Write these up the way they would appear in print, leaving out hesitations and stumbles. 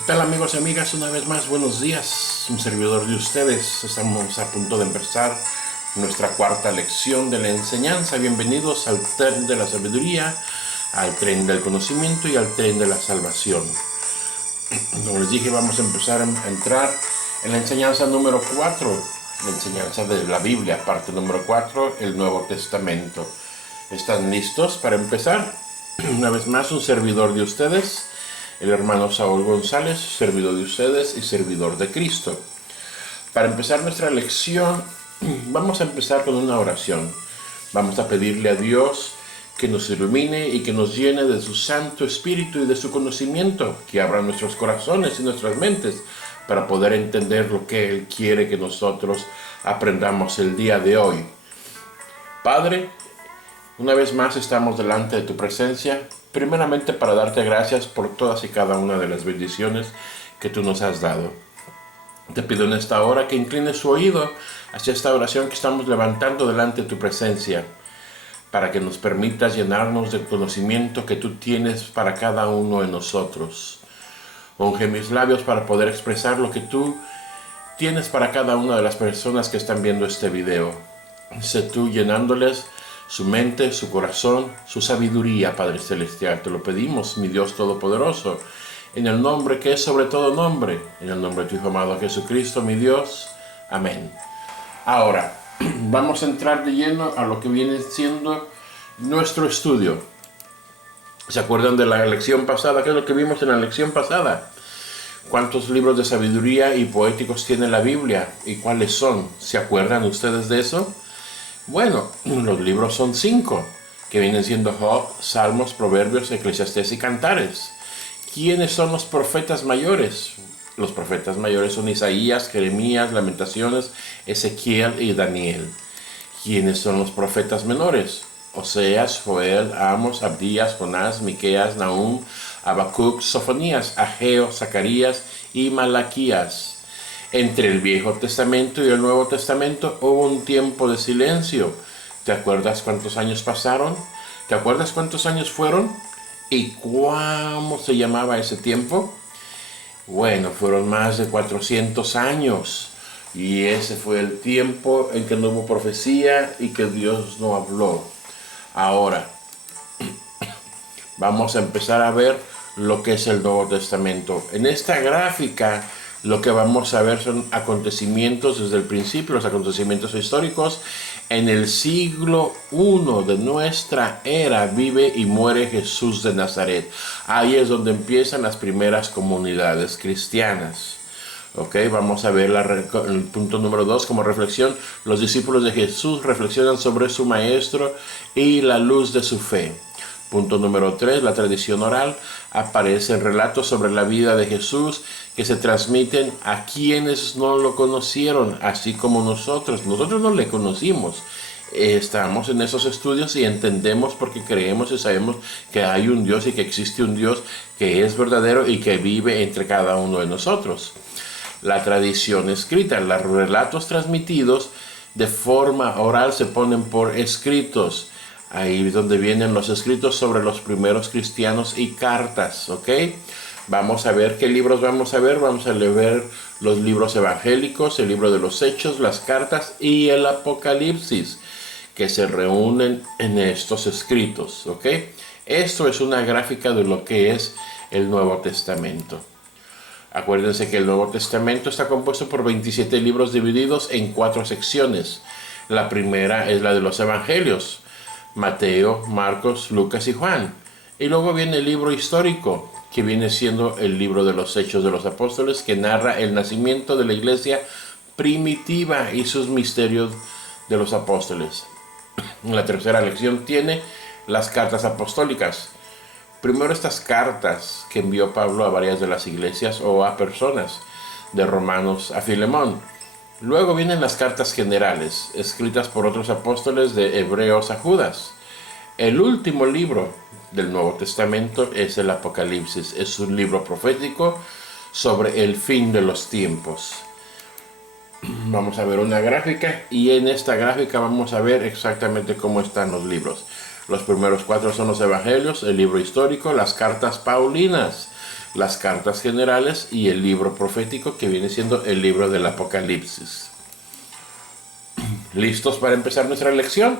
¿Qué tal, amigos y amigas? Una vez más, buenos días. Un servidor de ustedes. Estamos a punto de empezar nuestra cuarta lección de la enseñanza. Bienvenidos al tren de la sabiduría, al tren del conocimiento y al tren de la salvación. Como les dije, vamos a empezar a entrar en la enseñanza número 4, la enseñanza de la Biblia, parte número 4, el Nuevo Testamento. ¿Están listos para empezar? Una vez más, un servidor de ustedes, el hermano Saúl González, servidor de ustedes y servidor de Cristo. Para empezar nuestra lección, vamos a empezar con una oración. Vamos a pedirle a Dios que nos ilumine y que nos llene de su Santo Espíritu y de su conocimiento, que abra nuestros corazones y nuestras mentes para poder entender lo que Él quiere que nosotros aprendamos el día de hoy. Padre, una vez más estamos delante de tu presencia, primeramente para darte gracias por todas y cada una de las bendiciones que tú nos has dado. Te pido en esta hora que inclines su oído hacia esta oración que estamos levantando delante de tu presencia, para que nos permitas llenarnos del conocimiento que tú tienes para cada uno de nosotros. Unge mis labios para poder expresar lo que tú tienes para cada una de las personas que están viendo este video. Sé tú llenándoles su mente, su corazón, su sabiduría, Padre Celestial. Te lo pedimos, mi Dios Todopoderoso, en el nombre que es sobre todo nombre, en el nombre de tu Hijo amado Jesucristo, mi Dios. Amén. Ahora, vamos a entrar de lleno a lo que viene siendo nuestro estudio. ¿Se acuerdan de la lección pasada? ¿Qué es lo que vimos en la lección pasada? ¿Cuántos libros de sabiduría y poéticos tiene la Biblia? ¿Y cuáles son? ¿Se acuerdan ustedes de eso? Bueno, los libros son 5, que vienen siendo Job, Salmos, Proverbios, Eclesiastés y Cantares. ¿Quiénes son los profetas mayores? Los profetas mayores son Isaías, Jeremías, Lamentaciones, Ezequiel y Daniel. ¿Quiénes son los profetas menores? Oseas, Joel, Amos, Abdías, Jonás, Miqueas, Nahum, Habacuc, Sofonías, Ageo, Zacarías y Malaquías. Entre el Viejo Testamento y el Nuevo Testamento hubo un tiempo de silencio. ¿Te acuerdas cuántos años pasaron? ¿Te acuerdas cuántos años fueron? ¿Y cómo se llamaba ese tiempo? Bueno, fueron más de 400 años. Y ese fue el tiempo en que no hubo profecía y que Dios no habló. Ahora, vamos a empezar a ver lo que es el Nuevo Testamento. En esta gráfica, lo que vamos a ver son acontecimientos desde el principio, los acontecimientos históricos. En el siglo I de nuestra era vive y muere Jesús de Nazaret. Ahí es donde empiezan las primeras comunidades cristianas. Ok, vamos a ver el punto número 2 como reflexión. Los discípulos de Jesús reflexionan sobre su maestro y la luz de su fe. Punto número 3, la tradición oral. Aparecen relatos sobre la vida de Jesús que se transmiten a quienes no lo conocieron, así como nosotros. Nosotros no le conocimos. Estamos en esos estudios y entendemos porque creemos y sabemos que hay un Dios y que existe un Dios que es verdadero y que vive entre cada uno de nosotros. La tradición escrita, los relatos transmitidos de forma oral se ponen por escritos. Ahí es donde vienen los escritos sobre los primeros cristianos y cartas, ¿ok? Vamos a ver qué libros vamos a ver. Vamos a leer los libros evangélicos, el libro de los Hechos, las cartas y el Apocalipsis, que se reúnen en estos escritos, ¿ok? Esto es una gráfica de lo que es el Nuevo Testamento. Acuérdense que el Nuevo Testamento está compuesto por 27 libros divididos en 4 secciones. La primera es la de los Evangelios: Mateo, Marcos, Lucas y Juan. Y luego viene el libro histórico, que viene siendo el libro de los Hechos de los Apóstoles, que narra el nacimiento de la iglesia primitiva y sus misterios de los apóstoles. La tercera lección tiene las cartas apostólicas. Primero, estas cartas que envió Pablo a varias de las iglesias o a personas, de Romanos a Filemón. Luego vienen las cartas generales, escritas por otros apóstoles, de Hebreos a Judas. El último libro del Nuevo Testamento es el Apocalipsis. Es un libro profético sobre el fin de los tiempos. Vamos a ver una gráfica y en esta gráfica vamos a ver exactamente cómo están los libros. Los primeros 4 son los evangelios, el libro histórico, las cartas paulinas. las cartas generales y el libro profético, que viene siendo el libro del Apocalipsis. ¿Listos para empezar nuestra lección?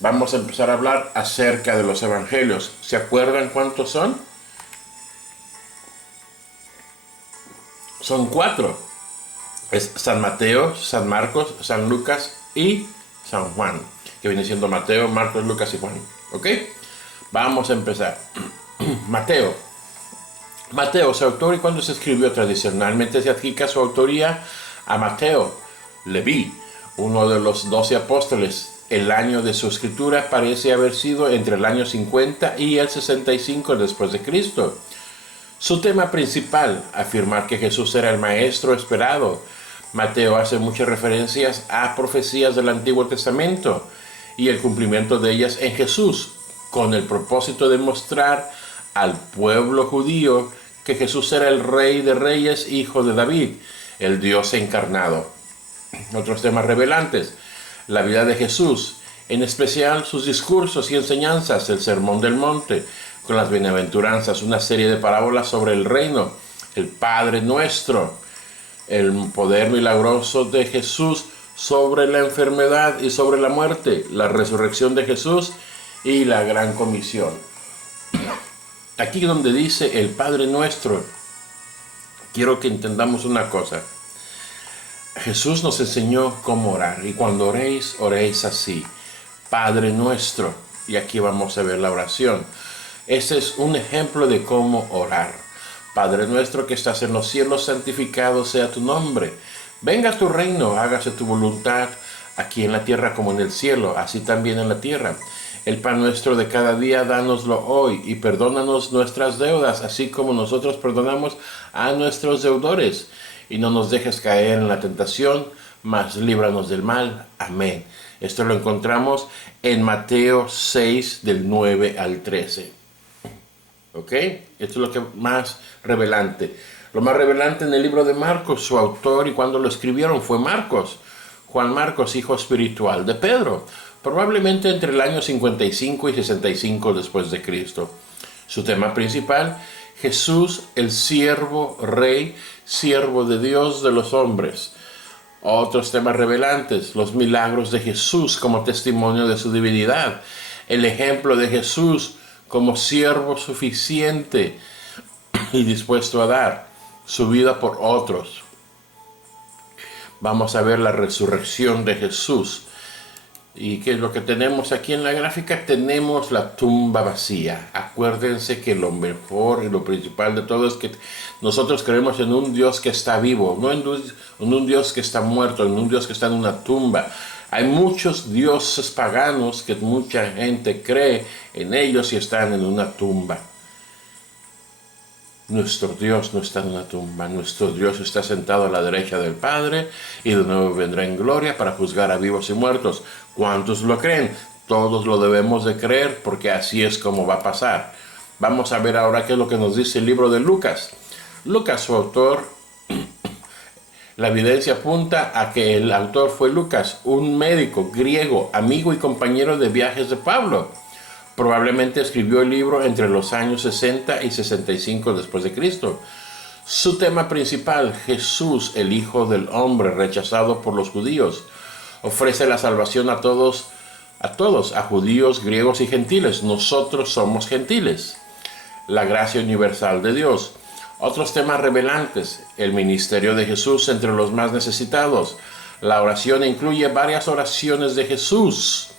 Vamos a empezar a hablar acerca de los evangelios. ¿Se acuerdan cuántos son? Son 4. Es San Mateo, San Marcos, San Lucas y San Juan, que viene siendo Mateo, Marcos, Lucas y Juan. ¿Ok? Vamos a empezar. Mateo, su autor y cuándo se escribió. Tradicionalmente se adjudica su autoría a Mateo, Leví, uno de los 12 apóstoles. El año de su escritura parece haber sido entre el año 50 y el 65 después de Cristo. Su tema principal, afirmar que Jesús era el maestro esperado. Mateo hace muchas referencias a profecías del Antiguo Testamento y el cumplimiento de ellas en Jesús, con el propósito de mostrar al pueblo judío que Jesús era el Rey de Reyes, hijo de David, el Dios encarnado. Otros temas revelantes: la vida de Jesús, en especial sus discursos y enseñanzas, el Sermón del Monte, con las bienaventuranzas, una serie de parábolas sobre el reino, el Padre Nuestro, el poder milagroso de Jesús sobre la enfermedad y sobre la muerte, la resurrección de Jesús y la gran comisión. Aquí donde dice el Padre Nuestro, quiero que entendamos una cosa. Jesús nos enseñó cómo orar, y cuando oréis, oréis así: Padre Nuestro. Y aquí vamos a ver la oración. Este es un ejemplo de cómo orar. Padre nuestro que estás en los cielos, santificado sea tu nombre. Venga tu reino, hágase tu voluntad, aquí en la tierra como en el cielo, así también en la tierra. El pan nuestro de cada día, dánoslo hoy, y perdónanos nuestras deudas, así como nosotros perdonamos a nuestros deudores. Y no nos dejes caer en la tentación, mas líbranos del mal. Amén. Esto lo encontramos en Mateo 6, del 9 al 13. ¿Ok? Esto es lo que más revelante. Lo más revelante en el libro de Marcos, su autor y cuando lo escribieron fue Marcos. Juan Marcos, hijo espiritual de Pedro, probablemente entre el año 55 y 65 después de Cristo. Su tema principal: Jesús, el siervo rey, siervo de Dios de los hombres. Otros temas revelantes: los milagros de Jesús como testimonio de su divinidad, el ejemplo de Jesús como siervo suficiente y dispuesto a dar su vida por otros. Vamos a ver la resurrección de Jesús. ¿Y qué es lo que tenemos aquí en la gráfica? Tenemos la tumba vacía. Acuérdense que lo mejor y lo principal de todo es que nosotros creemos en un Dios que está vivo, no en un Dios que está muerto, en un Dios que está en una tumba. Hay muchos dioses paganos que mucha gente cree en ellos y están en una tumba. Nuestro Dios no está en una tumba. Nuestro Dios está sentado a la derecha del Padre y de nuevo vendrá en gloria para juzgar a vivos y muertos. ¿Cuántos lo creen? Todos lo debemos de creer porque así es como va a pasar. Vamos a ver ahora qué es lo que nos dice el libro de Lucas. Lucas, su autor, la evidencia apunta a que el autor fue Lucas, un médico griego, amigo y compañero de viajes de Pablo. Probablemente escribió el libro entre los años 60 y 65 después de Cristo. Su tema principal: Jesús, el Hijo del Hombre, rechazado por los judíos, ofrece la salvación a todos, a judíos, griegos y gentiles. Nosotros somos gentiles. La gracia universal de Dios. Otros temas revelantes: el ministerio de Jesús entre los más necesitados. La oración incluye varias oraciones de Jesús.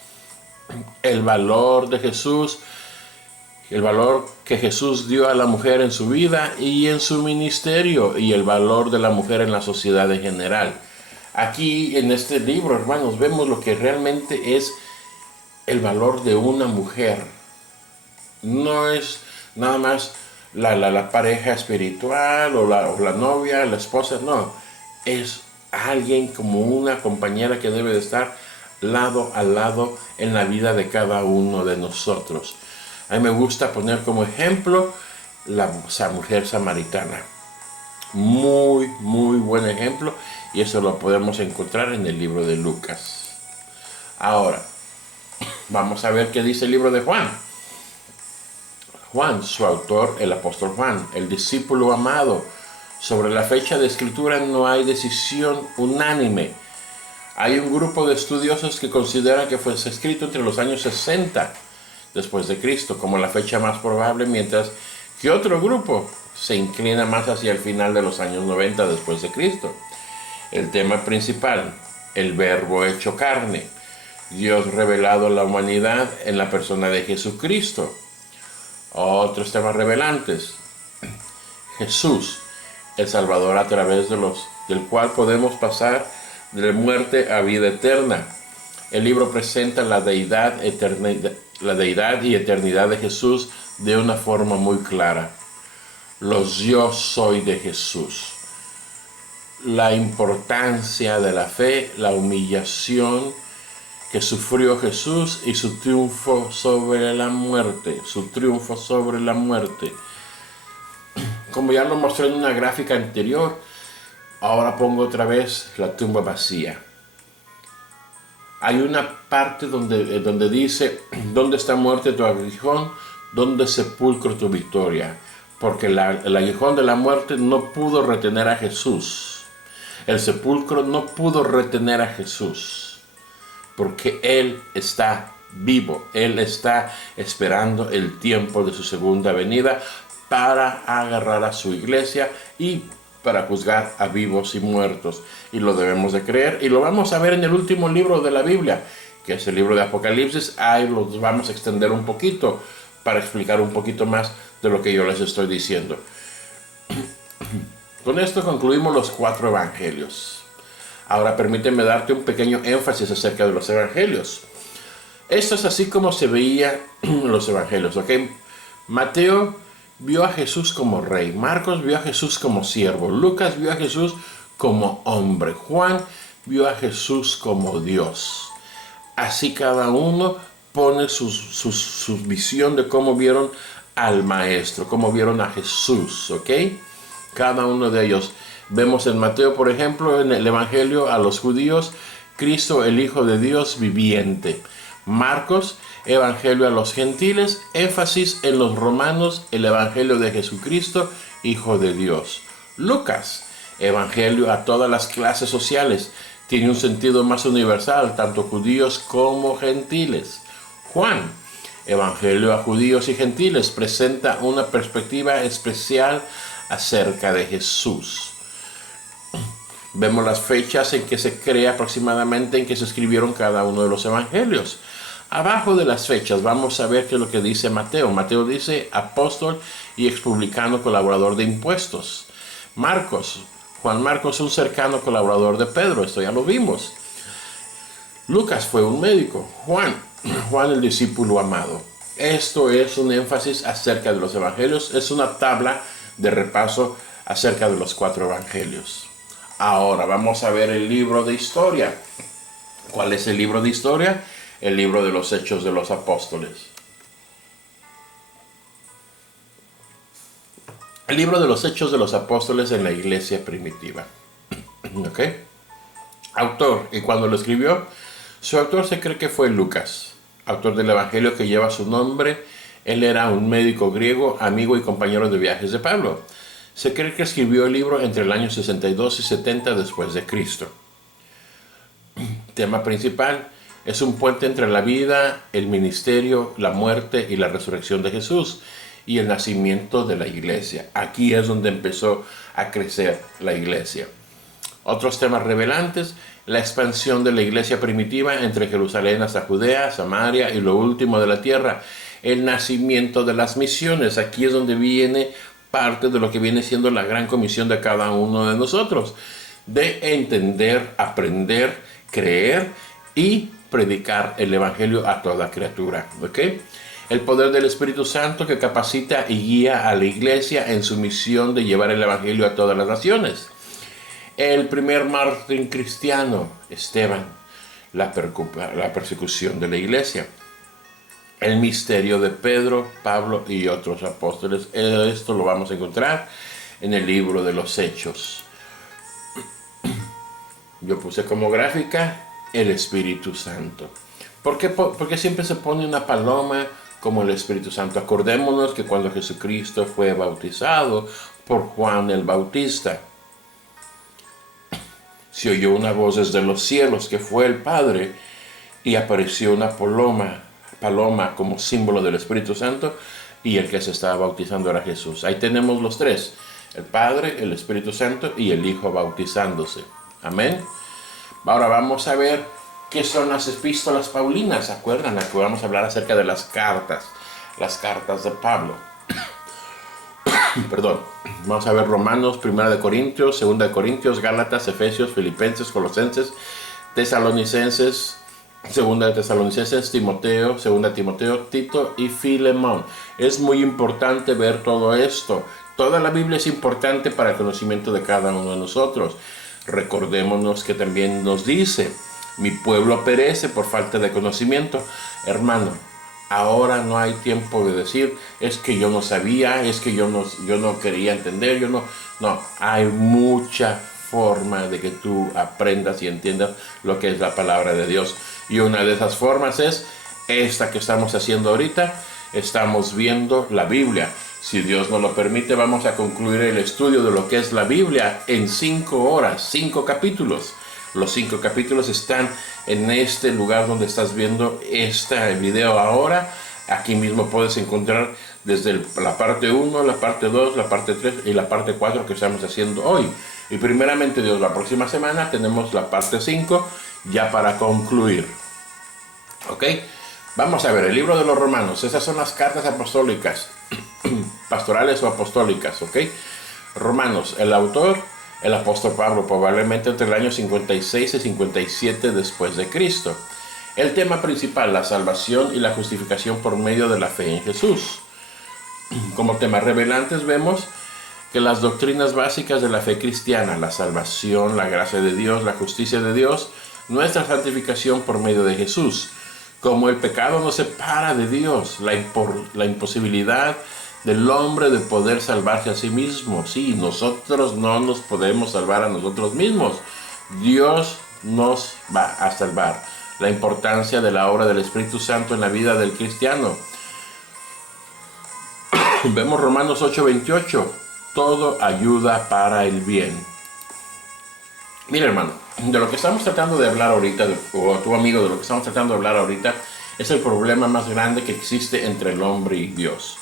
El valor de Jesús, el valor que Jesús dio a la mujer en su vida y en su ministerio, y el valor de la mujer en la sociedad en general. Aquí en este libro, hermanos, vemos lo que realmente es el valor de una mujer. No es nada más la pareja espiritual o la novia, la esposa, no. Es alguien como una compañera que debe de estar lado a lado en la vida de cada uno de nosotros. A mí me gusta poner como ejemplo esa mujer samaritana. Muy, muy buen ejemplo, y eso lo podemos encontrar en el libro de Lucas. Ahora, vamos a ver qué dice el libro de Juan. Juan, su autor, el apóstol Juan, el discípulo amado. Sobre la fecha de escritura no hay decisión unánime. Hay un grupo de estudiosos que consideran que fue escrito entre los años 60 después de Cristo como la fecha más probable, mientras que otro grupo se inclina más hacia el final de los años 90 después de Cristo. El tema principal, el verbo hecho carne, Dios revelado a la humanidad en la persona de Jesucristo. Otros temas revelantes, Jesús, el Salvador a través del cual podemos pasar de muerte a vida eterna. El libro presenta la deidad y eternidad de Jesús de una forma muy clara. Los yo soy de Jesús. La importancia de la fe, la humillación que sufrió Jesús y su triunfo sobre la muerte. Como ya lo mostré en una gráfica anterior, ahora pongo otra vez la tumba vacía. Hay una parte donde dice, ¿dónde está muerte tu aguijón? ¿Dónde sepulcro tu victoria? Porque el aguijón de la muerte no pudo retener a Jesús. El sepulcro no pudo retener a Jesús. Porque Él está vivo. Él está esperando el tiempo de su segunda venida para agarrar a su iglesia y para juzgar a vivos y muertos. Y lo debemos de creer. Y lo vamos a ver en el último libro de la Biblia, que es el libro de Apocalipsis. Ahí los vamos a extender un poquito para explicar un poquito más de lo que yo les estoy diciendo. Con esto concluimos los 4 evangelios. Ahora permíteme darte un pequeño énfasis acerca de los evangelios. Esto es así como se veía los evangelios, ¿ok? Mateo vio a Jesús como rey. Marcos vio a Jesús como siervo. Lucas vio a Jesús como hombre. Juan vio a Jesús como Dios. Así cada uno pone su visión de cómo vieron al Maestro, cómo vieron a Jesús, ¿ok? Cada uno de ellos. Vemos en Mateo, por ejemplo, en el Evangelio a los judíos, Cristo, el Hijo de Dios viviente. Marcos, Evangelio a los gentiles, énfasis en los romanos, el Evangelio de Jesucristo, Hijo de Dios. Lucas, Evangelio a todas las clases sociales, tiene un sentido más universal, tanto judíos como gentiles. Juan, Evangelio a judíos y gentiles, presenta una perspectiva especial acerca de Jesús. Vemos las fechas en que se cree aproximadamente en que se escribieron cada uno de los evangelios. Abajo de las fechas vamos a ver qué es lo que dice Mateo. Mateo dice apóstol y expublicano colaborador de impuestos. Juan Marcos, un cercano colaborador de Pedro, esto ya lo vimos. Lucas fue un médico. Juan el discípulo amado. Esto es un énfasis acerca de los evangelios, es una tabla de repaso acerca de los 4 evangelios. Ahora vamos a ver el libro de historia. ¿Cuál es el libro de historia? El libro de los Hechos de los Apóstoles. El libro de los Hechos de los Apóstoles en la iglesia primitiva. ¿Ok? Autor, y cuando lo escribió, su autor se cree que fue Lucas, autor del evangelio que lleva su nombre. Él era un médico griego, amigo y compañero de viajes de Pablo. Se cree que escribió el libro entre el año 62 y 70 después de Cristo. Tema principal es un puente entre la vida, el ministerio, la muerte y la resurrección de Jesús y el nacimiento de la iglesia. Aquí es donde empezó a crecer la iglesia. Otros temas revelantes: la expansión de la iglesia primitiva entre Jerusalén hasta Judea, Samaria y lo último de la tierra. El nacimiento de las misiones. Aquí es donde viene parte de lo que viene siendo la gran comisión de cada uno de nosotros, de entender, aprender, creer y predicar el evangelio a toda criatura. ¿Ok? El poder del Espíritu Santo que capacita y guía a la iglesia en su misión de llevar el evangelio a todas las naciones. El primer mártir cristiano, Esteban, la persecución de la iglesia. El misterio de Pedro, Pablo y otros apóstoles. Esto lo vamos a encontrar en el libro de los Hechos. Yo puse como gráfica el Espíritu Santo. ¿Por qué siempre se pone una paloma como el Espíritu Santo. Acordémonos que cuando Jesucristo fue bautizado por Juan el Bautista, se oyó una voz desde los cielos que fue el Padre, y apareció una paloma como símbolo del Espíritu Santo, y el que se estaba bautizando era Jesús. Ahí tenemos los tres: el Padre, el Espíritu Santo y el Hijo bautizándose. Amén. Ahora vamos a ver qué son las epístolas paulinas. ¿Se acuerdan? Aquí vamos a hablar acerca de las cartas de Pablo. Perdón. Vamos a ver Romanos, 1 de Corintios, 2 de Corintios, Gálatas, Efesios, Filipenses, Colosenses, Tesalonicenses, 2 de Tesalonicenses, Timoteo, 2 de Timoteo, Tito y Filemón. Es muy importante ver todo esto. Toda la Biblia es importante para el conocimiento de cada uno de nosotros. Recordémonos que también nos dice: mi pueblo perece por falta de conocimiento. Hermano, ahora no hay tiempo de decir, es que yo no sabía, es que yo no quería entender, No, hay mucha forma de que tú aprendas y entiendas lo que es la palabra de Dios. Y una de esas formas es esta que estamos haciendo ahorita. Estamos viendo la Biblia. Si Dios nos lo permite, vamos a concluir el estudio de lo que es la Biblia en 5 horas, 5 capítulos. Los 5 capítulos están en este lugar donde estás viendo este video ahora. Aquí mismo puedes encontrar desde la parte 1, la parte 2, la parte 3 y la parte 4 que estamos haciendo hoy. Y primeramente Dios, la próxima semana tenemos la parte 5 ya para concluir. ¿Ok? Vamos a ver el libro de los Romanos. Esas son las cartas apostólicas, pastorales o apostólicas. ¿Ok? Romanos, el autor, el apóstol Pablo, probablemente entre el año 56 y 57 después de Cristo. El tema principal: la salvación y la justificación por medio de la fe en Jesús. Como temas revelantes vemos que las doctrinas básicas de la fe cristiana: la salvación, la gracia de Dios, la justicia de Dios, nuestra santificación por medio de Jesús, como el pecado nos separa de Dios, la imposibilidad del hombre de poder salvarse a sí mismo. Sí, nosotros no nos podemos salvar a nosotros mismos. Dios nos va a salvar. La importancia de la obra del Espíritu Santo en la vida del cristiano. Vemos Romanos 8:28. Todo ayuda para el bien. Mira, hermano, de lo que estamos tratando de hablar ahorita, o tu amigo, de lo que estamos tratando de hablar ahorita, es el problema más grande que existe entre el hombre y Dios.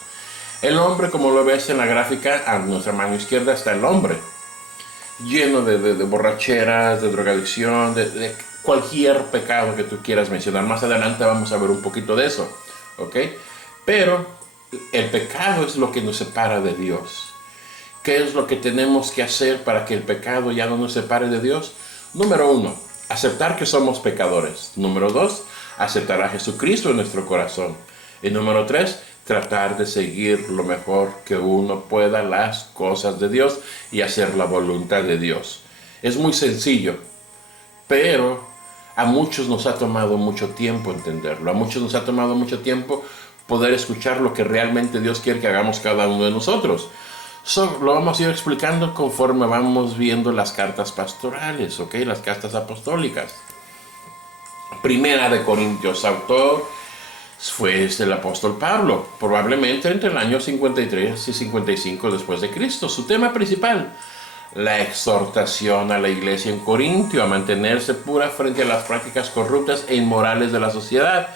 El hombre, como lo ves en la gráfica, a nuestra mano izquierda está el hombre, lleno de borracheras, de drogadicción, de cualquier pecado que tú quieras mencionar. Más adelante vamos a ver un poquito de eso, ¿ok? Pero el pecado es lo que nos separa de Dios. ¿Qué es lo que tenemos que hacer para que el pecado ya no nos separe de Dios? Número 1, aceptar que somos pecadores. Número 2, aceptar a Jesucristo en nuestro corazón. Y número 3, tratar de seguir lo mejor que uno pueda las cosas de Dios y hacer la voluntad de Dios. Es muy sencillo, pero a muchos nos ha tomado mucho tiempo entenderlo. A muchos nos ha tomado mucho tiempo poder escuchar lo que realmente Dios quiere que hagamos cada uno de nosotros. Lo vamos a ir explicando conforme vamos viendo las cartas pastorales, ¿ok? Las cartas apostólicas. 1 de Corintios, autor fue el apóstol Pablo, probablemente entre el año 53 y 55 después de Cristo. Su tema principal: la exhortación a la iglesia en Corintio a mantenerse pura frente a las prácticas corruptas e inmorales de la sociedad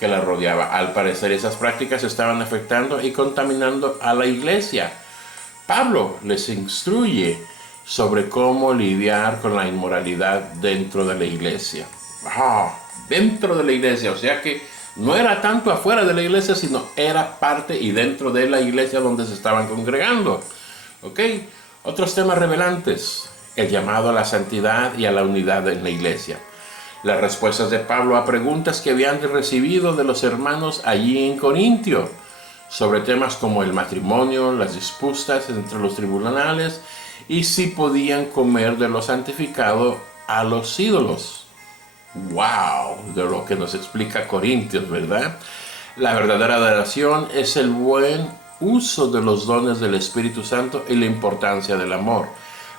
que la rodeaba. Al parecer, esas prácticas estaban afectando y contaminando a la iglesia. Pablo les instruye sobre cómo lidiar con la inmoralidad dentro de la iglesia. Dentro de la iglesia, o sea que no era tanto afuera de la iglesia, sino era parte y dentro de la iglesia donde se estaban congregando. ¿Ok? Otros temas revelantes: el llamado a la santidad y a la unidad en la iglesia. Las respuestas de Pablo a preguntas que habían recibido de los hermanos allí en Corintio, sobre temas como el matrimonio, las disputas entre los tribunales y si podían comer de lo santificado a los ídolos. ¡Wow! De lo que nos explica Corintios, ¿verdad? La verdadera adoración es el buen uso de los dones del Espíritu Santo y la importancia del amor,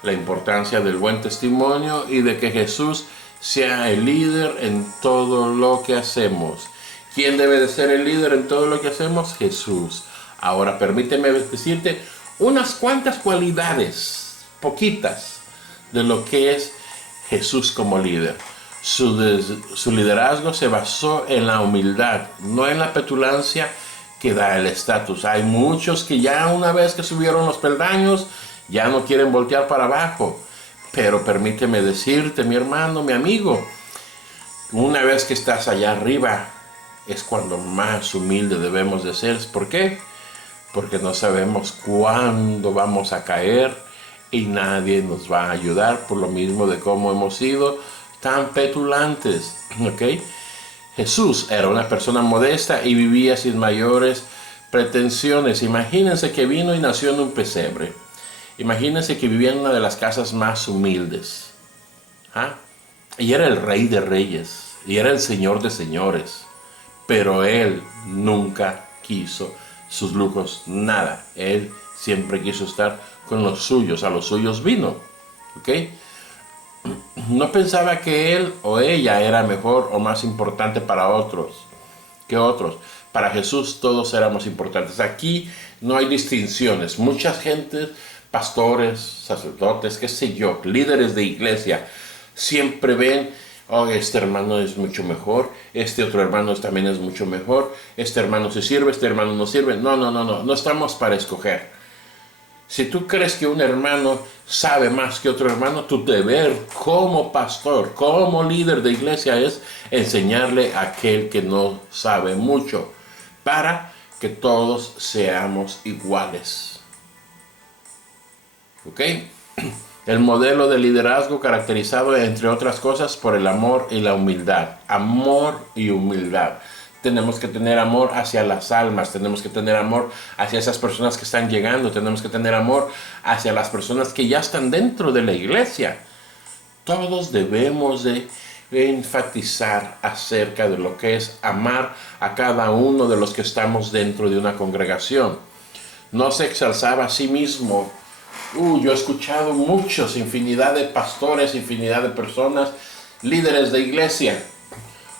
la importancia del buen testimonio y de que Jesús sea el líder en todo lo que hacemos. ¿Quién debe de ser el líder en todo lo que hacemos? Jesús. Ahora permíteme decirte unas cuantas cualidades, poquitas, de lo que es Jesús como líder. Su liderazgo se basó en la humildad, no en la petulancia que da el estatus. Hay muchos que ya una vez que subieron los peldaños, ya no quieren voltear para abajo. Pero permíteme decirte, mi hermano, mi amigo, una vez que estás allá arriba, es cuando más humilde debemos de ser. ¿Por qué? Porque no sabemos cuándo vamos a caer y nadie nos va a ayudar por lo mismo de cómo hemos sido tan petulantes, ¿ok? Jesús era una persona modesta y vivía sin mayores pretensiones. Imagínense que vino y nació en un pesebre. Imagínense que vivía en una de las casas más humildes. ¿Ah? Y era el rey de reyes, y era el señor de señores. Pero él nunca quiso sus lujos, nada. Él siempre quiso estar con los suyos, a los suyos vino. ¿Ok? No pensaba que él o ella era mejor o más importante para otros que otros. Para Jesús todos éramos importantes. Aquí no hay distinciones. Mucha gente, pastores, sacerdotes, qué sé yo, líderes de iglesia, siempre ven, oh, este hermano es mucho mejor, este otro hermano también es mucho mejor, este hermano sí sirve, este hermano no sirve. No estamos para escoger. Si tú crees que un hermano sabe más que otro hermano, tu deber como pastor, como líder de iglesia es enseñarle a aquel que no sabe mucho, para que todos seamos iguales. ¿Ok? El modelo de liderazgo caracterizado, entre otras cosas, por el amor y la humildad. Amor y humildad. Tenemos que tener amor hacia las almas, tenemos que tener amor hacia esas personas que están llegando, tenemos que tener amor hacia las personas que ya están dentro de la iglesia. Todos debemos de enfatizar acerca de lo que es amar a cada uno de los que estamos dentro de una congregación. No se exalzaba a sí mismo. Yo he escuchado muchos, infinidad de pastores, infinidad de personas, líderes de iglesia.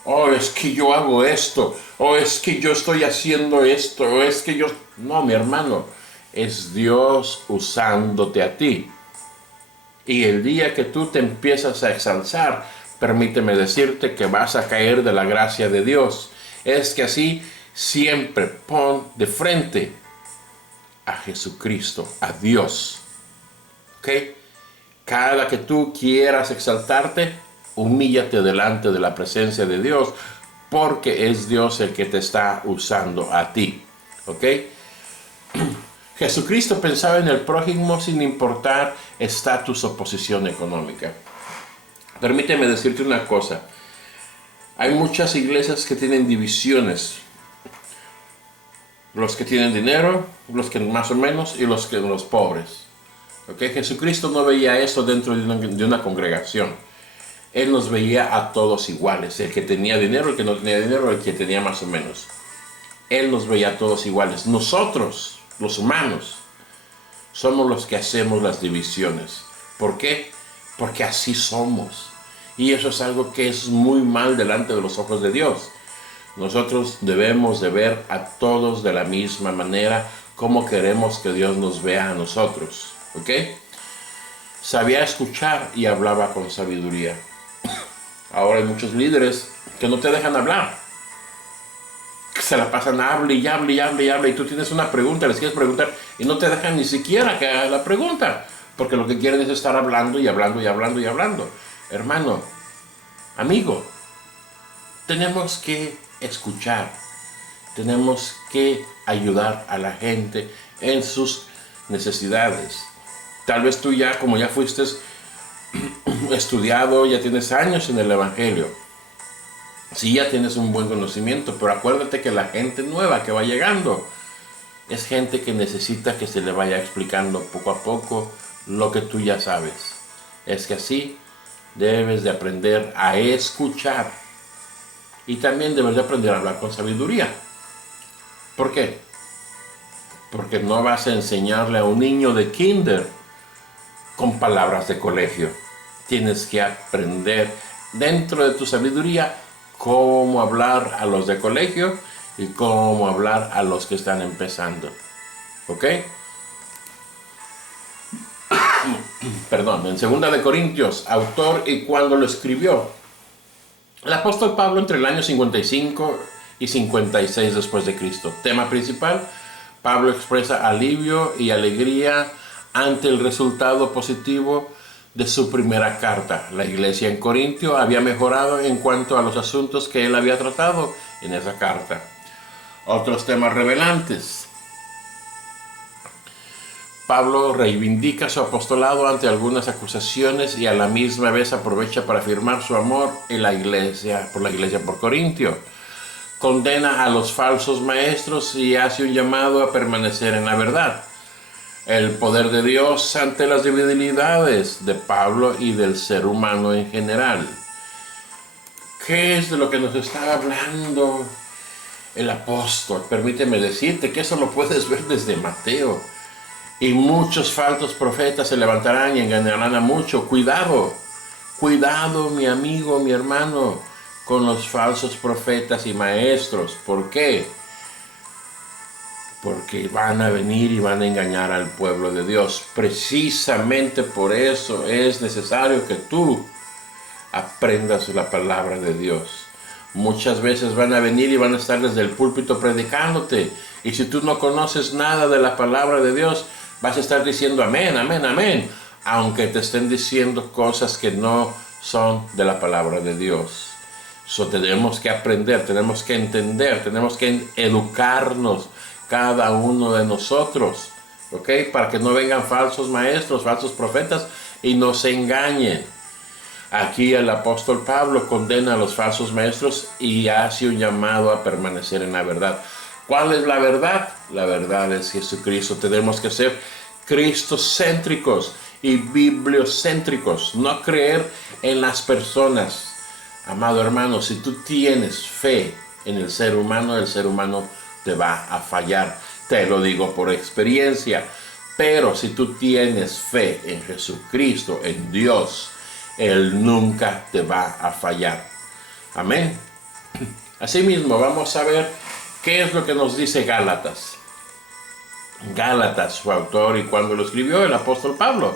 Oh, es que yo hago esto, o es que yo estoy haciendo esto, o es que yo... No, mi hermano, es Dios usándote a ti. Y el día que tú te empiezas a exalzar, permíteme decirte que vas a caer de la gracia de Dios. Es que así siempre pon de frente a Jesucristo, a Dios. ¿Ok? Cada que tú quieras exaltarte, humíllate delante de la presencia de Dios, porque es Dios el que te está usando a ti. ¿Ok? Jesucristo pensaba en el prójimo sin importar estatus o posición económica. Permíteme decirte una cosa. Hay muchas iglesias que tienen divisiones. Los que tienen dinero, los que más o menos, y los pobres. ¿Ok? Jesucristo no veía eso dentro de una congregación. Él nos veía a todos iguales, el que tenía dinero, el que no tenía dinero, el que tenía más o menos. Él nos veía a todos iguales. Nosotros, los humanos, somos los que hacemos las divisiones. ¿Por qué? Porque así somos. Y eso es algo que es muy mal delante de los ojos de Dios. Nosotros debemos de ver a todos de la misma manera como queremos que Dios nos vea a nosotros. ¿Ok? Sabía escuchar y hablaba con sabiduría. Ahora hay muchos líderes que no te dejan hablar. Que se la pasan hable y hable y hable y hable. Y tú tienes una pregunta, les quieres preguntar y no te dejan ni siquiera que haga la pregunta. Porque lo que quieren es estar hablando y hablando y hablando y hablando. Hermano, amigo, tenemos que escuchar. Tenemos que ayudar a la gente en sus necesidades. Tal vez tú ya, como ya fuiste estudiado, ya tienes años en el Evangelio. Sí, ya tienes un buen conocimiento, pero acuérdate que la gente nueva que va llegando es gente que necesita que se le vaya explicando poco a poco lo que tú ya sabes. Es que así debes de aprender a escuchar y también debes de aprender a hablar con sabiduría. ¿Por qué? Porque no vas a enseñarle a un niño de kinder con palabras de colegio. Tienes que aprender dentro de tu sabiduría cómo hablar a los de colegio y cómo hablar a los que están empezando. ¿Ok? Perdón, en 2 de Corintios, autor y cuando lo escribió. El apóstol Pablo entre el año 55 y 56 después de Cristo. Tema principal, Pablo expresa alivio y alegría ante el resultado positivo de su primera carta. La iglesia en Corintio había mejorado en cuanto a los asuntos que él había tratado en esa carta. Otros temas revelantes. Pablo reivindica su apostolado ante algunas acusaciones y a la misma vez aprovecha para afirmar su amor en la iglesia por Corintio. Condena a los falsos maestros y hace un llamado a permanecer en la verdad. El poder de Dios ante las debilidades de Pablo y del ser humano en general. ¿Qué es de lo que nos está hablando el apóstol? Permíteme decirte que eso lo puedes ver desde Mateo. Y muchos falsos profetas se levantarán y engañarán a muchos. Cuidado, cuidado mi amigo, mi hermano, con los falsos profetas y maestros. ¿Por qué? Porque van a venir y van a engañar al pueblo de Dios. Precisamente por eso es necesario que tú aprendas la palabra de Dios. Muchas veces van a venir y van a estar desde el púlpito predicándote. Y si tú no conoces nada de la palabra de Dios, vas a estar diciendo amén, amén, amén. Aunque te estén diciendo cosas que no son de la palabra de Dios. So, tenemos que aprender, tenemos que entender, tenemos que educarnos cada uno de nosotros. ¿Ok? Para que no vengan falsos maestros, falsos profetas y nos engañen. Aquí el apóstol Pablo condena a los falsos maestros y hace un llamado a permanecer en la verdad. ¿Cuál es la verdad? La verdad es Jesucristo. Tenemos que ser cristocéntricos y bibliocéntricos, no creer en las personas. Amado hermano, si tú tienes fe en el ser humano te va a fallar. Te lo digo por experiencia. Pero si tú tienes fe en Jesucristo, en Dios, Él nunca te va a fallar. Amén. Asimismo, vamos a ver qué es lo que nos dice Gálatas. Gálatas, su autor y cuando lo escribió el apóstol Pablo.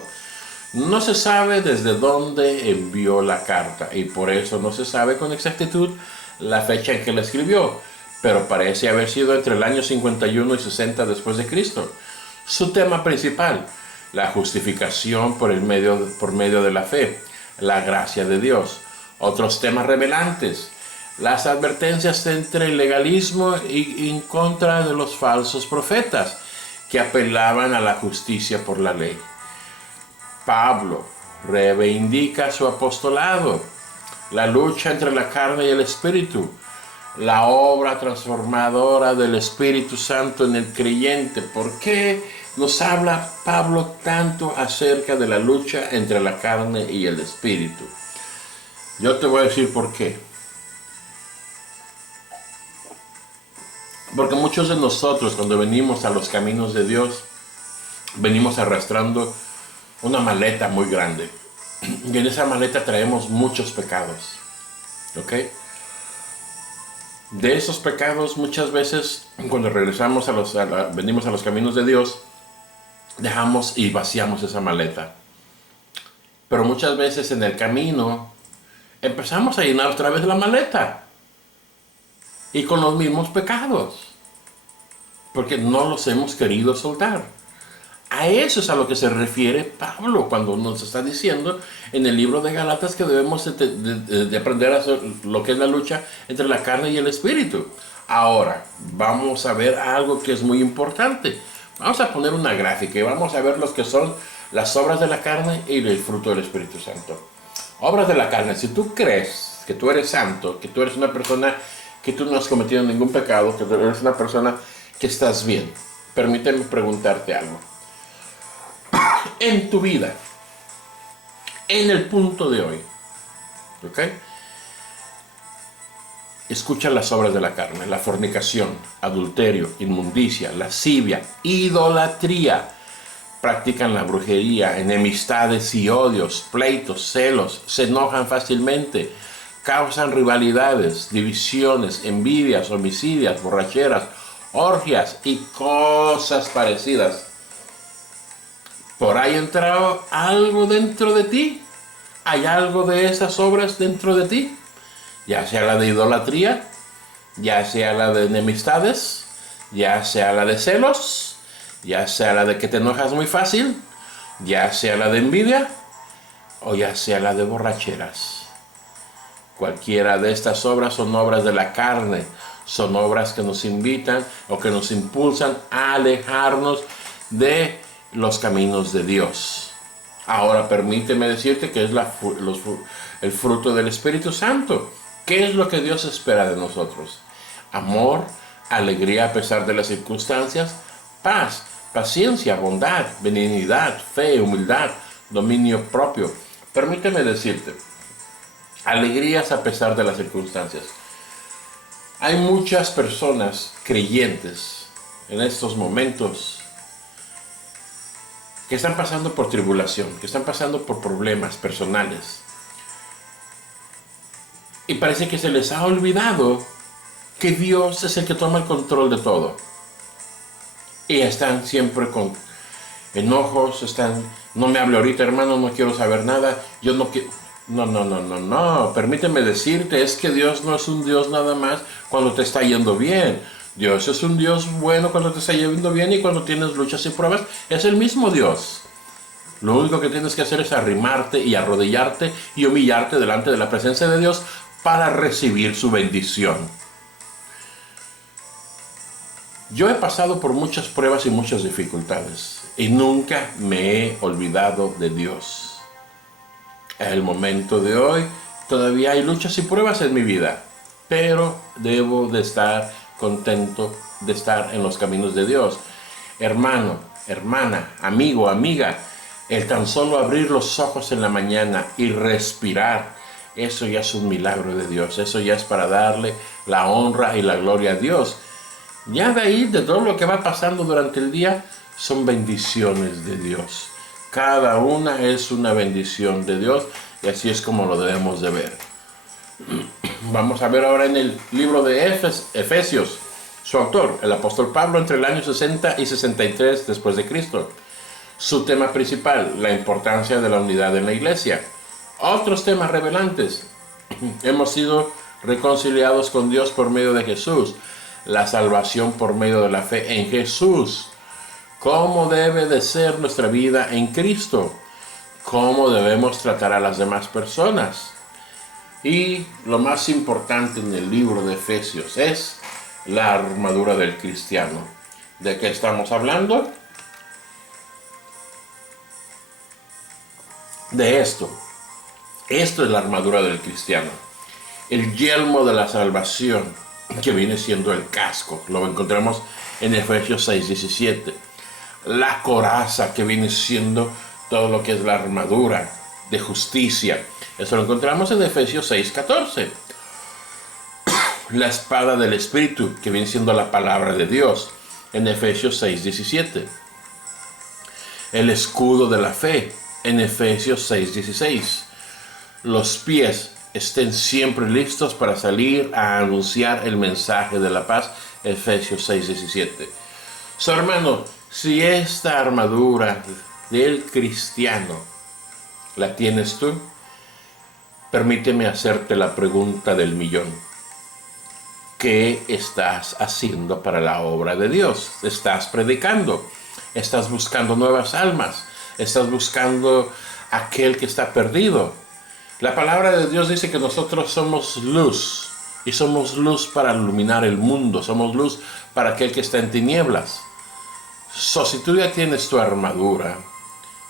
No se sabe desde dónde envió la carta y por eso no se sabe con exactitud la fecha en que la escribió, pero parece haber sido entre el año 51 y 60 después de Cristo. Su tema principal, la justificación por medio de la fe, la gracia de Dios. Otros temas revelantes, las advertencias entre el legalismo y en contra de los falsos profetas que apelaban a la justicia por la ley. Pablo reivindica su apostolado, la lucha entre la carne y el espíritu, la obra transformadora del Espíritu Santo en el creyente. ¿Por qué nos habla Pablo tanto acerca de la lucha entre la carne y el espíritu? Yo te voy a decir por qué. Porque muchos de nosotros cuando venimos a los caminos de Dios, venimos arrastrando una maleta muy grande. Y en esa maleta traemos muchos pecados. ¿Ok? De esos pecados muchas veces cuando regresamos venimos a los caminos de Dios, dejamos y vaciamos esa maleta. Pero muchas veces en el camino empezamos a llenar otra vez la maleta. Y con los mismos pecados. Porque no los hemos querido soltar. A eso es a lo que se refiere Pablo cuando nos está diciendo en el libro de Gálatas que debemos de aprender a hacer lo que es la lucha entre la carne y el espíritu. Ahora, vamos a ver algo que es muy importante. Vamos a poner una gráfica y vamos a ver lo que son las obras de la carne y el fruto del Espíritu Santo. Obras de la carne. Si tú crees que tú eres santo, que tú eres una persona que tú no has cometido ningún pecado, que tú eres una persona que estás bien, permíteme preguntarte algo. En tu vida, en el punto de hoy, ¿ok? Escucha las obras de la carne: la fornicación, adulterio, inmundicia, lascivia, idolatría. Practican la brujería, enemistades y odios, pleitos, celos, se enojan fácilmente, causan rivalidades, divisiones, envidias, homicidios, borracheras, orgias y cosas parecidas. ¿Por ahí ha entrado algo dentro de ti? ¿Hay algo de esas obras dentro de ti? Ya sea la de idolatría, ya sea la de enemistades, ya sea la de celos, ya sea la de que te enojas muy fácil, ya sea la de envidia o ya sea la de borracheras. Cualquiera de estas obras son obras de la carne, son obras que nos invitan o que nos impulsan a alejarnos de los caminos de Dios. Ahora permíteme decirte que es el fruto del Espíritu Santo. ¿Qué es lo que Dios espera de nosotros? Amor, alegría a pesar de las circunstancias, paz, paciencia, bondad, benignidad, fe, humildad, dominio propio. Permíteme decirte, alegrías a pesar de las circunstancias. Hay muchas personas creyentes en estos momentos que están pasando por tribulación, que están pasando por problemas personales. Y parece que se les ha olvidado que Dios es el que toma el control de todo. Y están siempre con enojos, no me hable ahorita, hermano, no quiero saber nada, yo no quiero... No, permíteme decirte, es que Dios no es un Dios nada más cuando te está yendo bien. Dios es un Dios bueno cuando te está yendo bien y cuando tienes luchas y pruebas, es el mismo Dios. Lo único que tienes que hacer es arrimarte y arrodillarte y humillarte delante de la presencia de Dios para recibir su bendición. Yo he pasado por muchas pruebas y muchas dificultades y nunca me he olvidado de Dios. En el momento de hoy todavía hay luchas y pruebas en mi vida, pero debo de estar contento de estar en los caminos de Dios. Hermano, hermana, amigo, amiga, el tan solo abrir los ojos en la mañana y respirar, eso ya es un milagro de Dios, eso ya es para darle la honra y la gloria a Dios. Ya de ahí, de todo lo que va pasando durante el día, son bendiciones de Dios. Cada una es una bendición de Dios y así es como lo debemos de ver. Vamos a ver ahora en el libro de Efesios, su autor, el apóstol Pablo, entre el año 60 y 63 después de Cristo. Su tema principal, la importancia de la unidad en la iglesia. Otros temas revelantes. Hemos sido reconciliados con Dios por medio de Jesús. La salvación por medio de la fe en Jesús. ¿Cómo debe de ser nuestra vida en Cristo? ¿Cómo debemos tratar a las demás personas? Y lo más importante en el libro de Efesios es la armadura del cristiano. ¿De qué estamos hablando? De esto. Esto es la armadura del cristiano. El yelmo de la salvación, que viene siendo el casco. Lo encontramos en Efesios 6:17. La coraza, que viene siendo todo lo que es la armadura de justicia. Eso lo encontramos en Efesios 6:14. La espada del Espíritu, que viene siendo la palabra de Dios, en Efesios 6:17. El escudo de la fe, en Efesios 6:16. Los pies estén siempre listos para salir a anunciar el mensaje de la paz, Efesios 6:17. So, hermano, si esta armadura del cristiano la tienes tú, permíteme hacerte la pregunta del millón. ¿Qué estás haciendo para la obra de Dios? ¿Estás predicando? ¿Estás buscando nuevas almas? ¿Estás buscando aquel que está perdido? La palabra de Dios dice que nosotros somos luz, y somos luz para iluminar el mundo, somos luz para aquel que está en tinieblas. Si tú ya tienes tu armadura,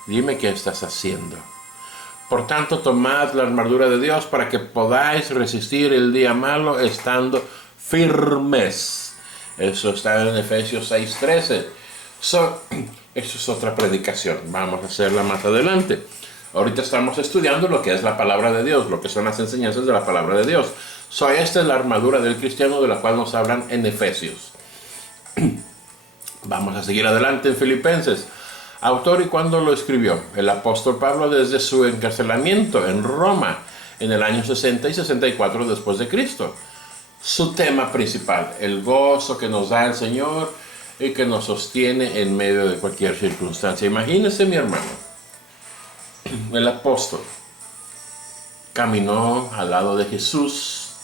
dime qué estás haciendo. Por tanto, tomad la armadura de Dios para que podáis resistir el día malo estando firmes. Eso está en Efesios 6:13. Eso es otra predicación. Vamos a hacerla más adelante. Ahorita estamos estudiando lo que es la palabra de Dios, lo que son las enseñanzas de la palabra de Dios. Esta es la armadura del cristiano de la cual nos hablan en Efesios. Vamos a seguir adelante en Filipenses. Autor y cuándo lo escribió. El apóstol Pablo desde su encarcelamiento en Roma, en el año 60 y 64 después de Cristo. Su tema principal, el gozo que nos da el Señor y que nos sostiene en medio de cualquier circunstancia. Imagínese, mi hermano, el apóstol caminó al lado de Jesús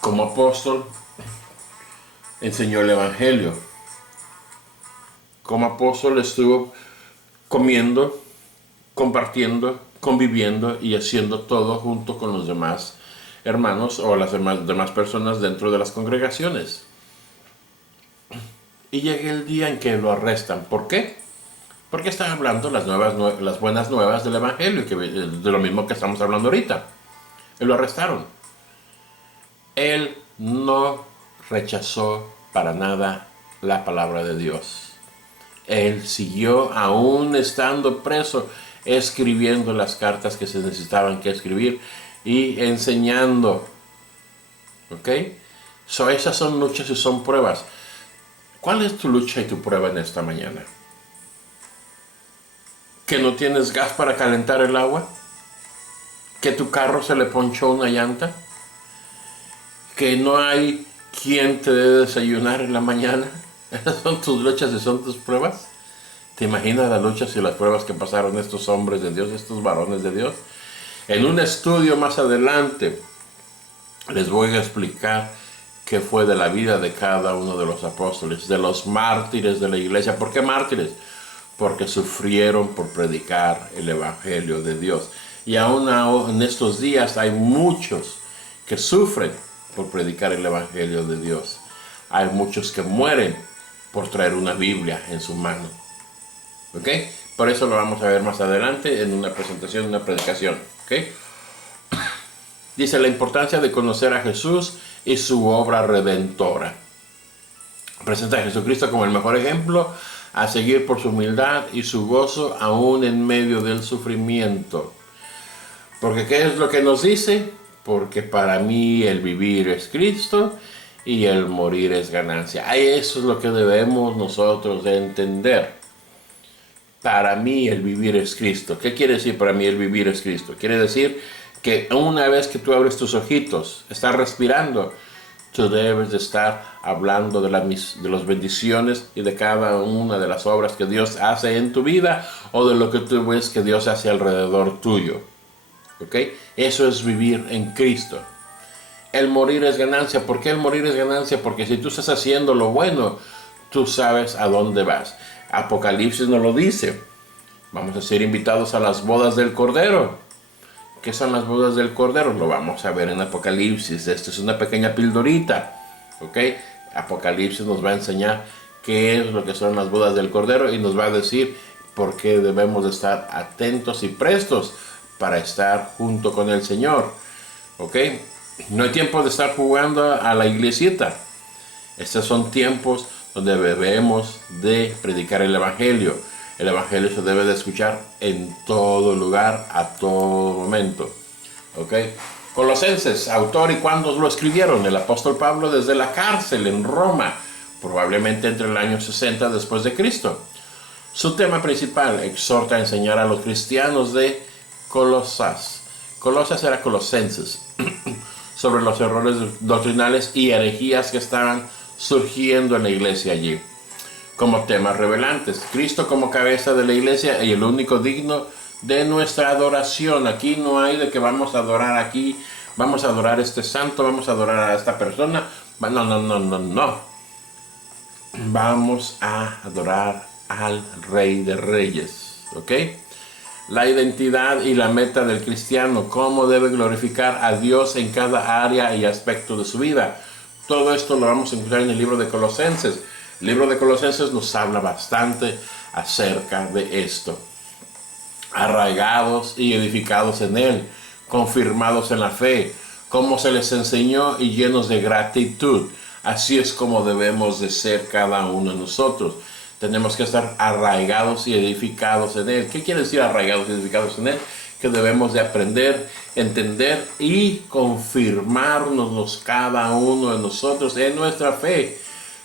como apóstol, enseñó el evangelio. Como apóstol estuvo comiendo, compartiendo, conviviendo y haciendo todo junto con los demás hermanos o las demás personas dentro de las congregaciones. Y llega el día en que lo arrestan. ¿Por qué? Porque están hablando las buenas nuevas del evangelio, de lo mismo que estamos hablando ahorita. Y lo arrestaron. Él no rechazó para nada la palabra de Dios. Él siguió, aún estando preso, escribiendo las cartas que se necesitaban que escribir y enseñando. ¿Ok? Esas son luchas y son pruebas. ¿Cuál es tu lucha y tu prueba en esta mañana? ¿Que no tienes gas para calentar el agua? ¿Que tu carro se le ponchó una llanta? ¿Que no hay quien te dé desayunar en la mañana? ¿Esas son tus luchas y son tus pruebas? ¿Te imaginas las luchas y las pruebas que pasaron estos hombres de Dios, estos varones de Dios? En un estudio más adelante les voy a explicar qué fue de la vida de cada uno de los apóstoles, de los mártires de la iglesia. ¿Por qué mártires? Porque sufrieron por predicar el evangelio de Dios. Y aún en estos días hay muchos que sufren por predicar el evangelio de Dios. Hay muchos que mueren por traer una Biblia en su mano. ¿Ok? Por eso lo vamos a ver más adelante en una presentación, una predicación. ¿Ok? Dice la importancia de conocer a Jesús y su obra redentora. Presenta a Jesucristo como el mejor ejemplo a seguir por su humildad y su gozo aún en medio del sufrimiento. Porque ¿qué es lo que nos dice? Porque para mí el vivir es Cristo y el morir es ganancia. Eso es lo que debemos nosotros de entender. Para mí el vivir es Cristo. ¿Qué quiere decir para mí el vivir es Cristo? Quiere decir que una vez que tú abres tus ojitos, estás respirando, tú debes de estar hablando de las bendiciones y de cada una de las obras que Dios hace en tu vida o de lo que tú ves que Dios hace alrededor tuyo. ¿Ok? Eso es vivir en Cristo. El morir es ganancia. ¿Por qué el morir es ganancia? Porque si tú estás haciendo lo bueno, tú sabes a dónde vas. Apocalipsis nos lo dice. Vamos a ser invitados a las bodas del Cordero. ¿Qué son las bodas del Cordero? Lo vamos a ver en Apocalipsis. Esto es una pequeña pildorita. ¿Ok? Apocalipsis nos va a enseñar qué es lo que son las bodas del Cordero y nos va a decir por qué debemos de estar atentos y prestos para estar junto con el Señor. ¿Ok? No hay tiempo de estar jugando a la iglesita. Estos son tiempos donde debemos de predicar el Evangelio. El Evangelio se debe de escuchar en todo lugar, a todo momento. ¿Ok? Colosenses, autor y cuándo lo escribieron. El apóstol Pablo desde la cárcel en Roma, probablemente entre el año 60 después de Cristo. Su tema principal, exhorta a enseñar a los cristianos de Colosas. Colosas era Colosenses. Sobre los errores doctrinales y herejías que estaban surgiendo en la iglesia allí. Como temas revelantes, Cristo como cabeza de la iglesia y el único digno de nuestra adoración. Aquí no hay de que vamos a adorar aquí, vamos a adorar a este santo, vamos a adorar a esta persona. No. Vamos a adorar al Rey de Reyes. ¿Ok? La identidad y la meta del cristiano, cómo debe glorificar a Dios en cada área y aspecto de su vida. Todo esto lo vamos a encontrar en el libro de Colosenses. El libro de Colosenses nos habla bastante acerca de esto. Arraigados y edificados en Él, confirmados en la fe, como se les enseñó y llenos de gratitud. Así es como debemos de ser cada uno de nosotros. Tenemos que estar arraigados y edificados en Él. ¿Qué quiere decir arraigados y edificados en Él? Que debemos de aprender, entender y confirmarnos cada uno de nosotros en nuestra fe,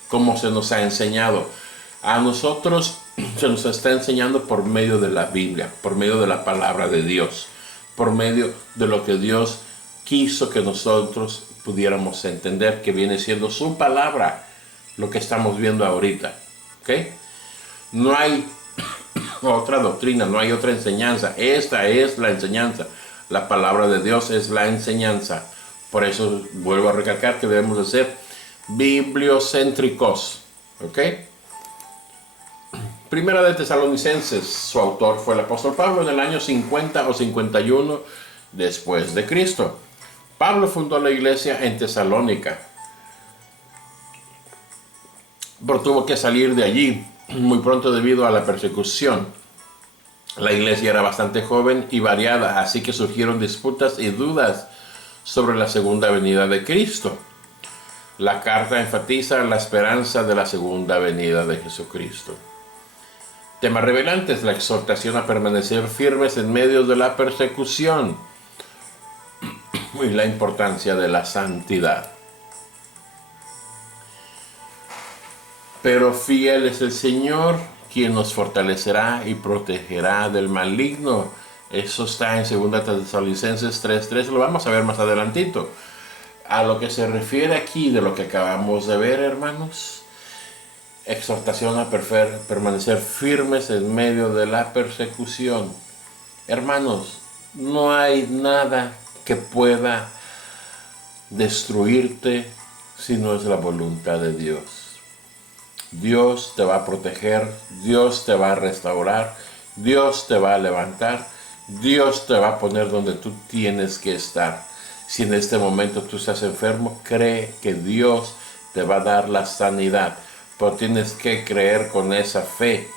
como se nos ha enseñado. A nosotros se nos está enseñando por medio de la Biblia, por medio de la palabra de Dios. por medio de lo que Dios quiso que nosotros pudiéramos entender, que viene siendo su palabra, lo que estamos viendo ahorita. ¿Ok? No hay otra doctrina, no hay otra enseñanza. Esta es la enseñanza. La palabra de Dios es la enseñanza. Por eso vuelvo a recalcar que debemos de ser bibliocéntricos. ¿Ok? Primera de Tesalonicenses, su autor fue el apóstol Pablo en el año 50 o 51 después de Cristo. Pablo fundó la iglesia en Tesalónica, pero tuvo que salir de allí muy pronto debido a la persecución. La iglesia era bastante joven y variada, así que surgieron disputas y dudas sobre la segunda venida de Cristo. La carta enfatiza la esperanza de la segunda venida de Jesucristo. Temas revelantes: la exhortación a permanecer firmes en medio de la persecución y la importancia de la santidad. Pero fiel es el Señor, quien nos fortalecerá y protegerá del maligno. Eso está en 2 Tesalonicenses 3:3, lo vamos a ver más adelantito. A lo que se refiere aquí de lo que acabamos de ver, hermanos, exhortación a permanecer firmes en medio de la persecución. Hermanos, no hay nada que pueda destruirte si no es la voluntad de Dios. Dios te va a proteger, Dios te va a restaurar, Dios te va a levantar, Dios te va a poner donde tú tienes que estar. Si en este momento tú estás enfermo, cree que Dios te va a dar la sanidad, pero tienes que creer con esa fe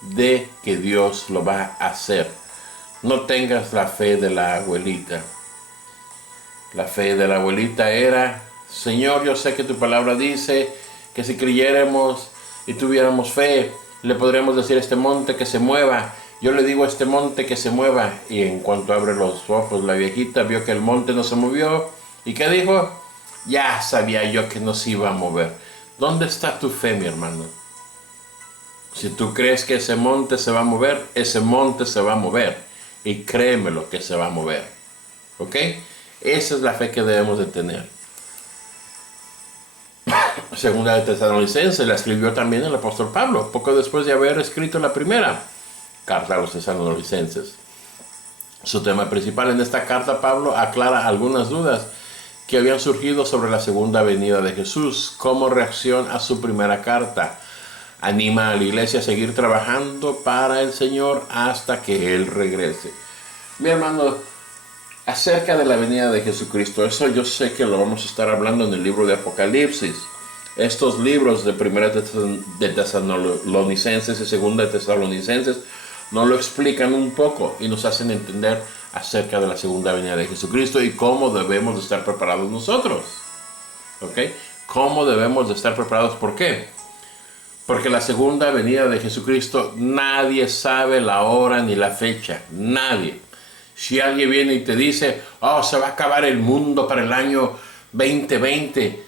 de que Dios lo va a hacer. No tengas la fe de la abuelita. La fe de la abuelita era: Señor, yo sé que tu palabra dice que si creyéramos y tuviéramos fe, le podríamos decir a este monte que se mueva. Yo le digo a este monte que se mueva. Y en cuanto abre los ojos, la viejita vio que el monte no se movió. ¿Y qué dijo? Ya sabía yo que no se iba a mover. ¿Dónde está tu fe, mi hermano? Si tú crees que ese monte se va a mover, ese monte se va a mover. Y créemelo que se va a mover. ¿Ok? Esa es la fe que debemos de tener. Segunda de Tesalonicenses la escribió también el apóstol Pablo, poco después de haber escrito la primera carta a los Tesalonicenses. Su tema principal en esta carta, Pablo aclara algunas dudas que habían surgido sobre la segunda venida de Jesús como reacción a su primera carta. Anima a la iglesia a seguir trabajando para el Señor hasta que Él regrese. Mi hermano, acerca de la venida de Jesucristo, eso yo sé que lo vamos a estar hablando en el libro de Apocalipsis. Estos libros de Primera de Tesalonicenses y Segunda de Tesalonicenses nos lo explican un poco y nos hacen entender acerca de la segunda venida de Jesucristo y cómo debemos de estar preparados nosotros. ¿Ok? ¿Cómo debemos de estar preparados? ¿Por qué? Porque la segunda venida de Jesucristo nadie sabe la hora ni la fecha. Nadie. Si alguien viene y te dice, oh, se va a acabar el mundo para el año 2020.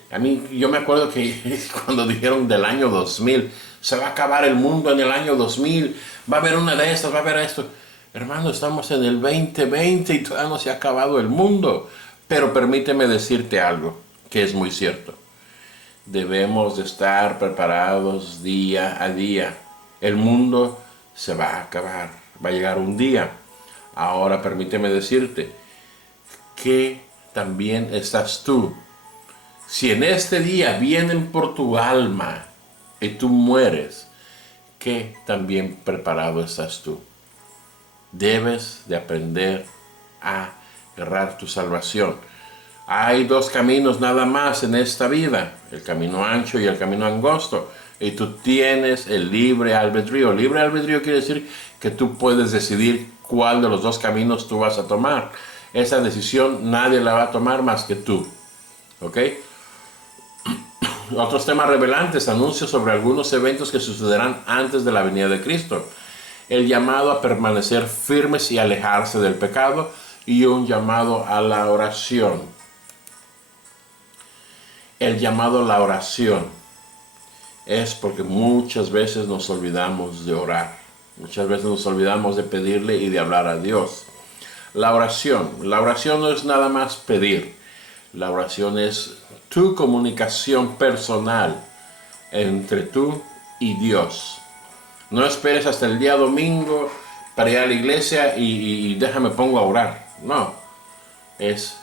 Yo me acuerdo que cuando dijeron del año 2000, se va a acabar el mundo en el año 2000, va a haber una de estas, va a haber esto. Hermano, estamos en el 2020 y todavía no se ha acabado el mundo. Pero permíteme decirte algo que es muy cierto. Debemos de estar preparados día a día. El mundo se va a acabar, va a llegar un día. Ahora permíteme decirte que también estás tú. Si en este día vienen por tu alma y tú mueres, ¿qué también preparado estás tú? Debes de aprender a agarrar tu salvación. Hay dos caminos nada más en esta vida, el camino ancho y el camino angosto. Y tú tienes el libre albedrío. Libre albedrío quiere decir que tú puedes decidir cuál de los dos caminos tú vas a tomar. Esa decisión nadie la va a tomar más que tú. ¿Ok? Otros temas revelantes, anuncios sobre algunos eventos que sucederán antes de la venida de Cristo. El llamado a permanecer firmes y alejarse del pecado y un llamado a la oración. El llamado a la oración es porque muchas veces nos olvidamos de orar. Muchas veces nos olvidamos de pedirle y de hablar a Dios. La oración no es nada más pedir. La oración es tu comunicación personal entre tú y Dios. No esperes hasta el día domingo para ir a la iglesia y déjame pongo a orar. No, es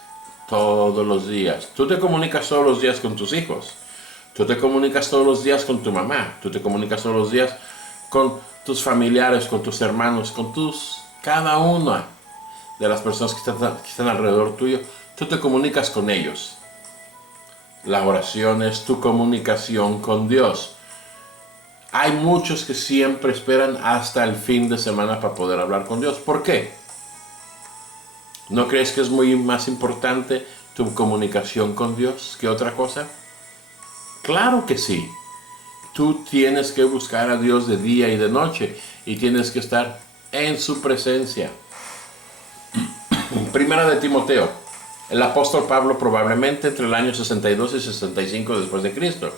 todos los días. Tú te comunicas todos los días con tus hijos. Tú te comunicas todos los días con tu mamá. Tú te comunicas todos los días con tus familiares, con tus hermanos, cada una de las personas que están alrededor tuyo. Tú te comunicas con ellos. La oración es tu comunicación con Dios. Hay muchos que siempre esperan hasta el fin de semana para poder hablar con Dios. ¿Por qué? ¿No crees que es muy más importante tu comunicación con Dios que otra cosa? Claro que sí. Tú tienes que buscar a Dios de día y de noche y tienes que estar en su presencia. Primera de Timoteo. El apóstol Pablo probablemente entre el año 62 y 65 después de Cristo.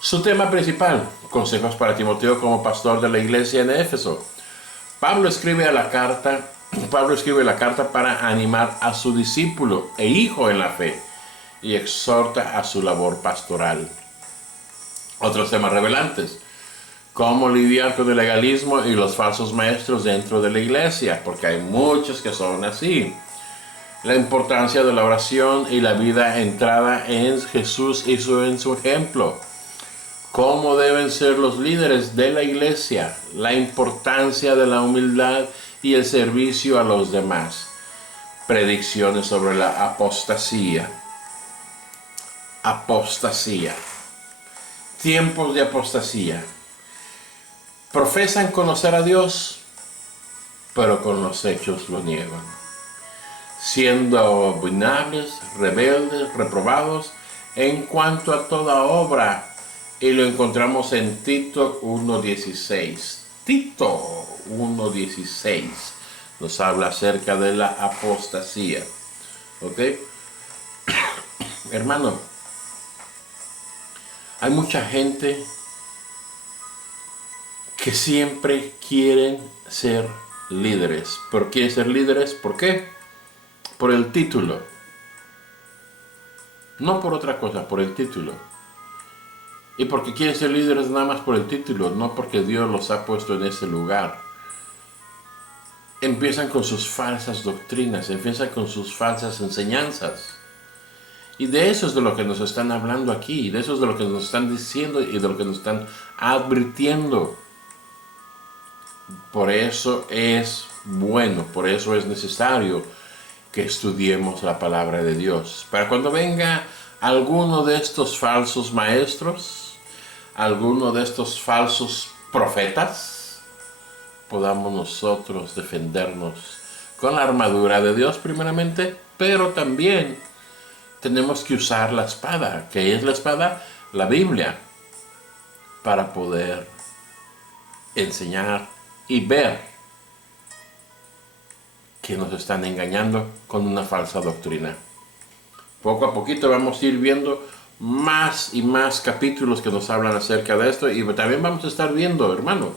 Su tema principal, consejos para Timoteo como pastor de la iglesia en Éfeso. Pablo escribe la carta para animar a su discípulo e hijo en la fe y exhorta a su labor pastoral. Otros temas revelantes. Cómo lidiar con el legalismo y los falsos maestros dentro de la iglesia, porque hay muchos que son así. La importancia de la oración y la vida entrada en Jesús y en su ejemplo. Cómo deben ser los líderes de la iglesia. La importancia de la humildad y el servicio a los demás. Predicciones sobre la apostasía. Apostasía. Tiempos de apostasía. Profesan conocer a Dios, pero con los hechos lo niegan. Siendo abominables, rebeldes, reprobados en cuanto a toda obra. Y lo encontramos en Tito 1:16. Tito 1:16 nos habla acerca de la apostasía. ¿Ok? Hermano, hay mucha gente que siempre quieren ser líderes. ¿Pero quieren ser líderes? ¿Por qué? Por el título. No por otra cosa, por el título. Y porque quieren ser líderes nada más por el título, no porque Dios los ha puesto en ese lugar. Empiezan con sus falsas doctrinas, empiezan con sus falsas enseñanzas. Y de eso es de lo que nos están hablando aquí, de eso es de lo que nos están diciendo y de lo que nos están advirtiendo. Por eso es bueno, por eso es necesario que estudiemos la palabra de Dios. Para cuando venga alguno de estos falsos maestros, alguno de estos falsos profetas, podamos nosotros defendernos con la armadura de Dios primeramente, pero también tenemos que usar la espada. ¿Qué es la espada? La Biblia, para poder enseñar y ver que nos están engañando con una falsa doctrina. Poco a poquito vamos a ir viendo más y más capítulos que nos hablan acerca de esto, y también vamos a estar viendo, hermano,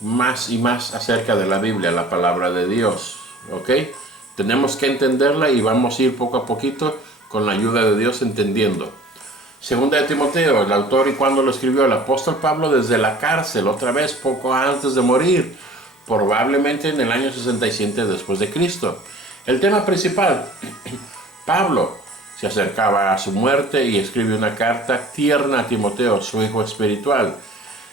más y más acerca de la Biblia, la palabra de Dios. ¿Ok? Tenemos que entenderla y vamos a ir poco a poquito con la ayuda de Dios entendiendo. Segunda de Timoteo, el autor, y cuando lo escribió el apóstol Pablo desde la cárcel, otra vez poco antes de morir, probablemente en el año 67 después de Cristo. El tema principal, Pablo se acercaba a su muerte y escribe una carta tierna a Timoteo, su hijo espiritual.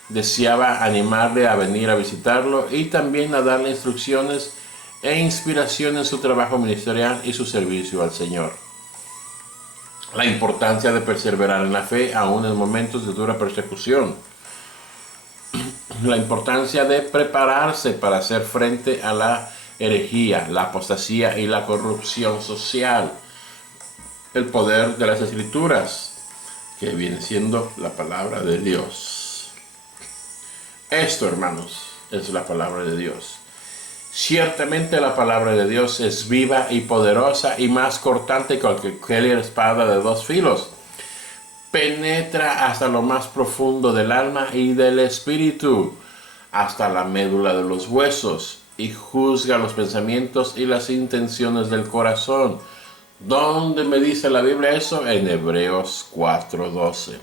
Deseaba animarle a venir a visitarlo y también a darle instrucciones e inspiración en su trabajo ministerial y su servicio al Señor. La importancia de perseverar en la fe aún en momentos de dura persecución. La importancia de prepararse para hacer frente a la herejía, la apostasía y la corrupción social. El poder de las Escrituras, que viene siendo la palabra de Dios. Esto, hermanos, es la palabra de Dios. Ciertamente la palabra de Dios es viva y poderosa y más cortante que cualquier espada de dos filos. Penetra hasta lo más profundo del alma y del espíritu, hasta la médula de los huesos, y juzga los pensamientos y las intenciones del corazón. ¿Dónde me dice la Biblia eso? En Hebreos 4:12.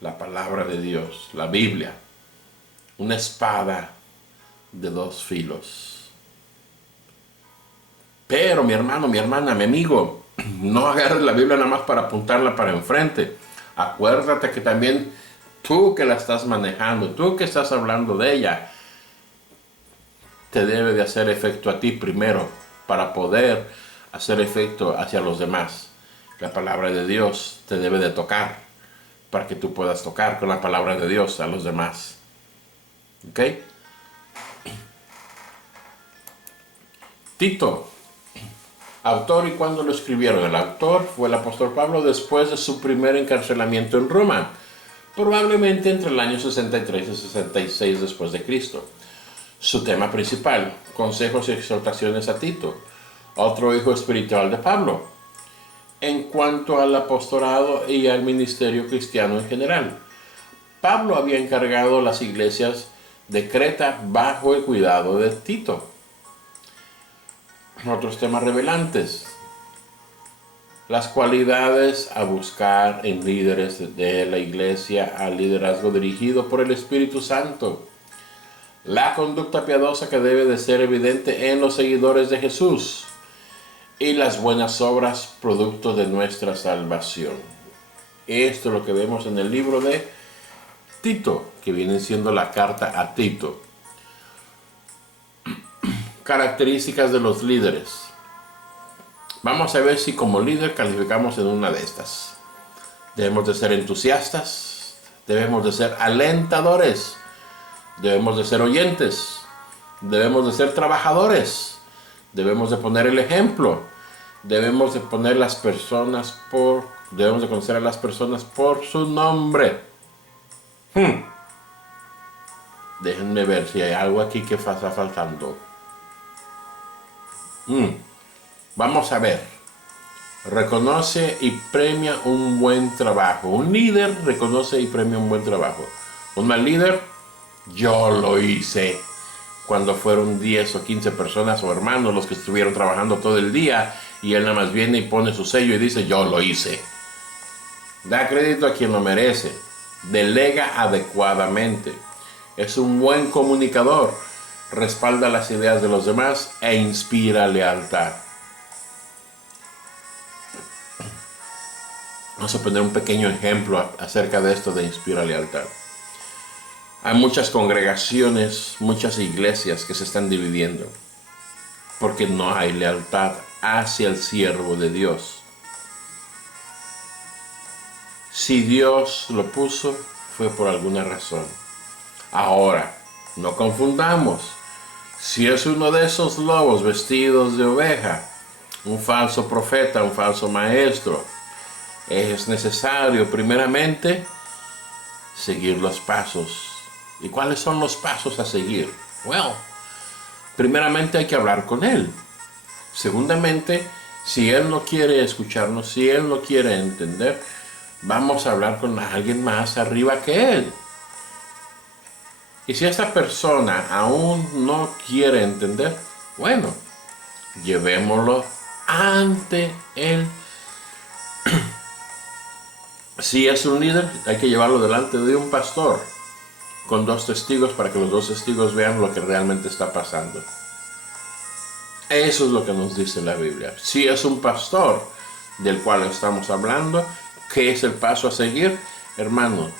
La palabra de Dios, la Biblia, una espada de dos filos. Pero mi hermano, mi hermana, mi amigo, no agarres la Biblia nada más para apuntarla para enfrente. Acuérdate que también tú que la estás manejando, tú que estás hablando de ella, te debe de hacer efecto a ti primero para poder hacer efecto hacia los demás. La palabra de Dios te debe de tocar para que tú puedas tocar con la palabra de Dios a los demás. ¿Ok? Tito, autor y cuándo lo escribieron. El autor fue el apóstol Pablo después de su primer encarcelamiento en Roma, probablemente entre el año 63 y 66 después de Cristo. Su tema principal, consejos y exhortaciones a Tito, otro hijo espiritual de Pablo, en cuanto al apostolado y al ministerio cristiano en general. Pablo había encargado las iglesias de Creta bajo el cuidado de Tito. Otros temas revelantes: las cualidades a buscar en líderes de la iglesia al liderazgo dirigido por el Espíritu Santo, la conducta piadosa que debe de ser evidente en los seguidores de Jesús y las buenas obras producto de nuestra salvación. Esto es lo que vemos en el libro de Tito, que viene siendo la carta a Tito. Características de los líderes. Vamos a ver si como líder calificamos en una de estas. Debemos de ser entusiastas, debemos de ser alentadores, debemos de ser oyentes, debemos de ser trabajadores, debemos de poner el ejemplo, debemos de poner debemos de conocer a las personas por su nombre. Déjenme ver si hay algo aquí que está faltando. Vamos a ver. Reconoce y premia un buen trabajo. Un líder reconoce y premia un buen trabajo. Un mal líder, yo lo hice. Cuando fueron 10 o 15 personas o hermanos los que estuvieron trabajando todo el día y él nada más viene y pone su sello y dice yo lo hice. Da crédito a quien lo merece. Delega adecuadamente. Es un buen comunicador. Respalda las ideas de los demás e inspira lealtad. Vamos a poner un pequeño ejemplo acerca de esto de inspira lealtad. Hay muchas congregaciones, muchas iglesias que se están dividiendo porque no hay lealtad hacia el siervo de Dios. Si Dios lo puso, fue por alguna razón. Ahora, no confundamos. Si es uno de esos lobos vestidos de oveja, un falso profeta, un falso maestro, es necesario primeramente seguir los pasos. ¿Y cuáles son los pasos a seguir? Well, primeramente hay que hablar con él. Segundamente, si él no quiere escucharnos, si él no quiere entender, vamos a hablar con alguien más arriba que él. Y si esa persona aún no quiere entender, bueno, llevémoslo ante él. Si es un líder, hay que llevarlo delante de un pastor con 2 testigos para que los 2 testigos vean lo que realmente está pasando. Eso es lo que nos dice la Biblia. Si es un pastor del cual estamos hablando, ¿qué es el paso a seguir? Hermano,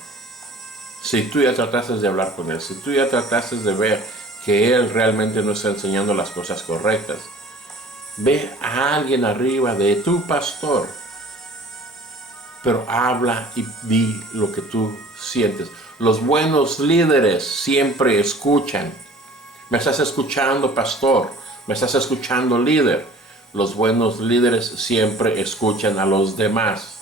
si tú ya trataste de hablar con él, si tú ya trataste de ver que él realmente no está enseñando las cosas correctas, ve a alguien arriba de tu pastor, pero habla y di lo que tú sientes. Los buenos líderes siempre escuchan. ¿Me estás escuchando, pastor? ¿Me estás escuchando, líder? Los buenos líderes siempre escuchan a los demás.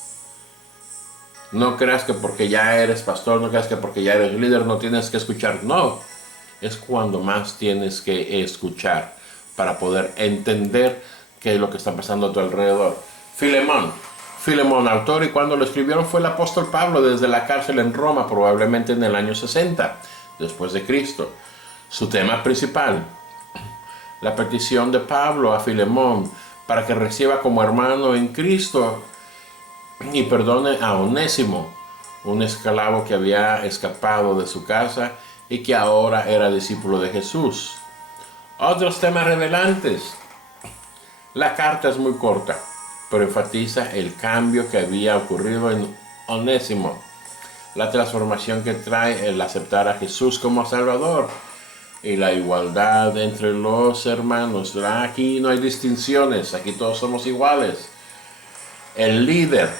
No creas que porque ya eres pastor, no creas que porque ya eres líder no tienes que escuchar. No, es cuando más tienes que escuchar para poder entender qué es lo que está pasando a tu alrededor. Filemón, autor y cuando lo escribieron fue el apóstol Pablo desde la cárcel en Roma, probablemente en el año 60 después de Cristo. Su tema principal, la petición de Pablo a Filemón para que reciba como hermano en Cristo y perdone a Onésimo, un esclavo que había escapado de su casa y que ahora era discípulo de Jesús. Otros temas revelantes. La carta es muy corta, pero enfatiza el cambio que había ocurrido en Onésimo, la transformación que trae el aceptar a Jesús como Salvador y la igualdad entre los hermanos. Aquí no hay distinciones, aquí todos somos iguales. El líder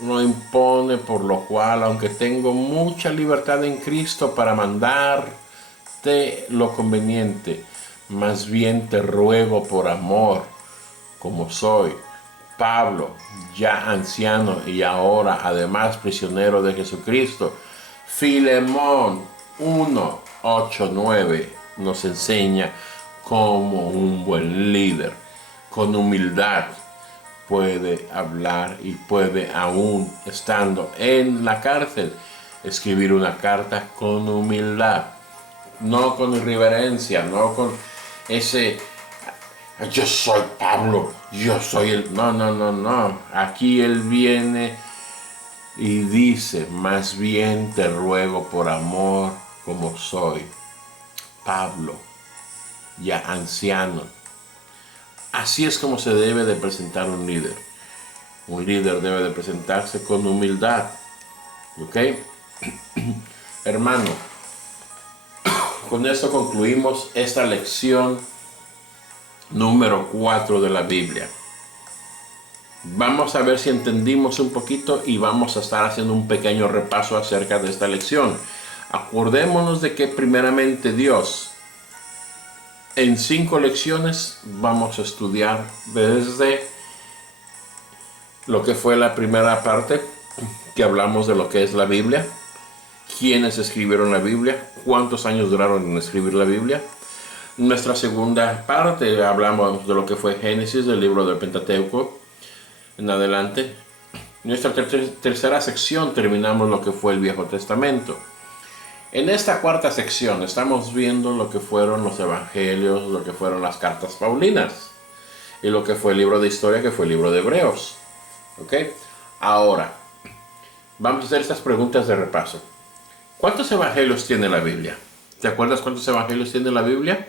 no impone, por lo cual, aunque tengo mucha libertad en Cristo para mandarte lo conveniente, más bien te ruego por amor, como soy Pablo, ya anciano y ahora además prisionero de Jesucristo. Filemón 1, 8, 9 nos enseña cómo un buen líder con humildad puede hablar y puede, aún estando en la cárcel, escribir una carta con humildad, no con irreverencia, no con ese yo soy Pablo, yo soy el... No. Aquí él viene y dice, más bien te ruego por amor como soy Pablo, ya anciano. Así es como se debe de presentar un líder. Un líder debe de presentarse con humildad. ¿Ok? Hermano, con esto concluimos esta lección número 4 de la Biblia. Vamos a ver si entendimos un poquito y vamos a estar haciendo un pequeño repaso acerca de esta lección. Acordémonos de que primeramente Dios, en 5 lecciones vamos a estudiar desde lo que fue la primera parte, que hablamos de lo que es la Biblia, quiénes escribieron la Biblia, cuántos años duraron en escribir la Biblia. Nuestra segunda parte hablamos de lo que fue Génesis, del libro del Pentateuco en adelante. Nuestra tercera sección terminamos lo que fue el Viejo Testamento. En esta cuarta sección estamos viendo lo que fueron los evangelios, lo que fueron las cartas paulinas y lo que fue el libro de historia, que fue el libro de Hebreos. ¿Ok? Ahora, vamos a hacer estas preguntas de repaso. ¿Cuántos evangelios tiene la Biblia? ¿Te acuerdas cuántos evangelios tiene la Biblia?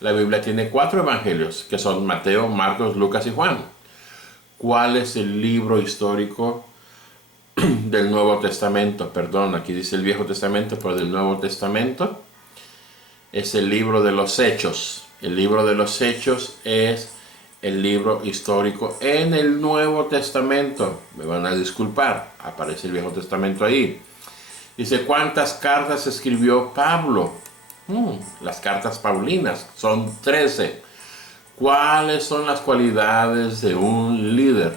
La Biblia tiene 4 evangelios, que son Mateo, Marcos, Lucas y Juan. ¿Cuál es el libro histórico del Nuevo Testamento? Perdón, aquí dice el Viejo Testamento, pero del Nuevo Testamento es el libro de los Hechos. El libro de los Hechos es el libro histórico en el Nuevo Testamento. Me van a disculpar, aparece el Viejo Testamento ahí. Dice, ¿cuántas cartas escribió Pablo? Las cartas paulinas son 13. ¿Cuáles son las cualidades de un líder?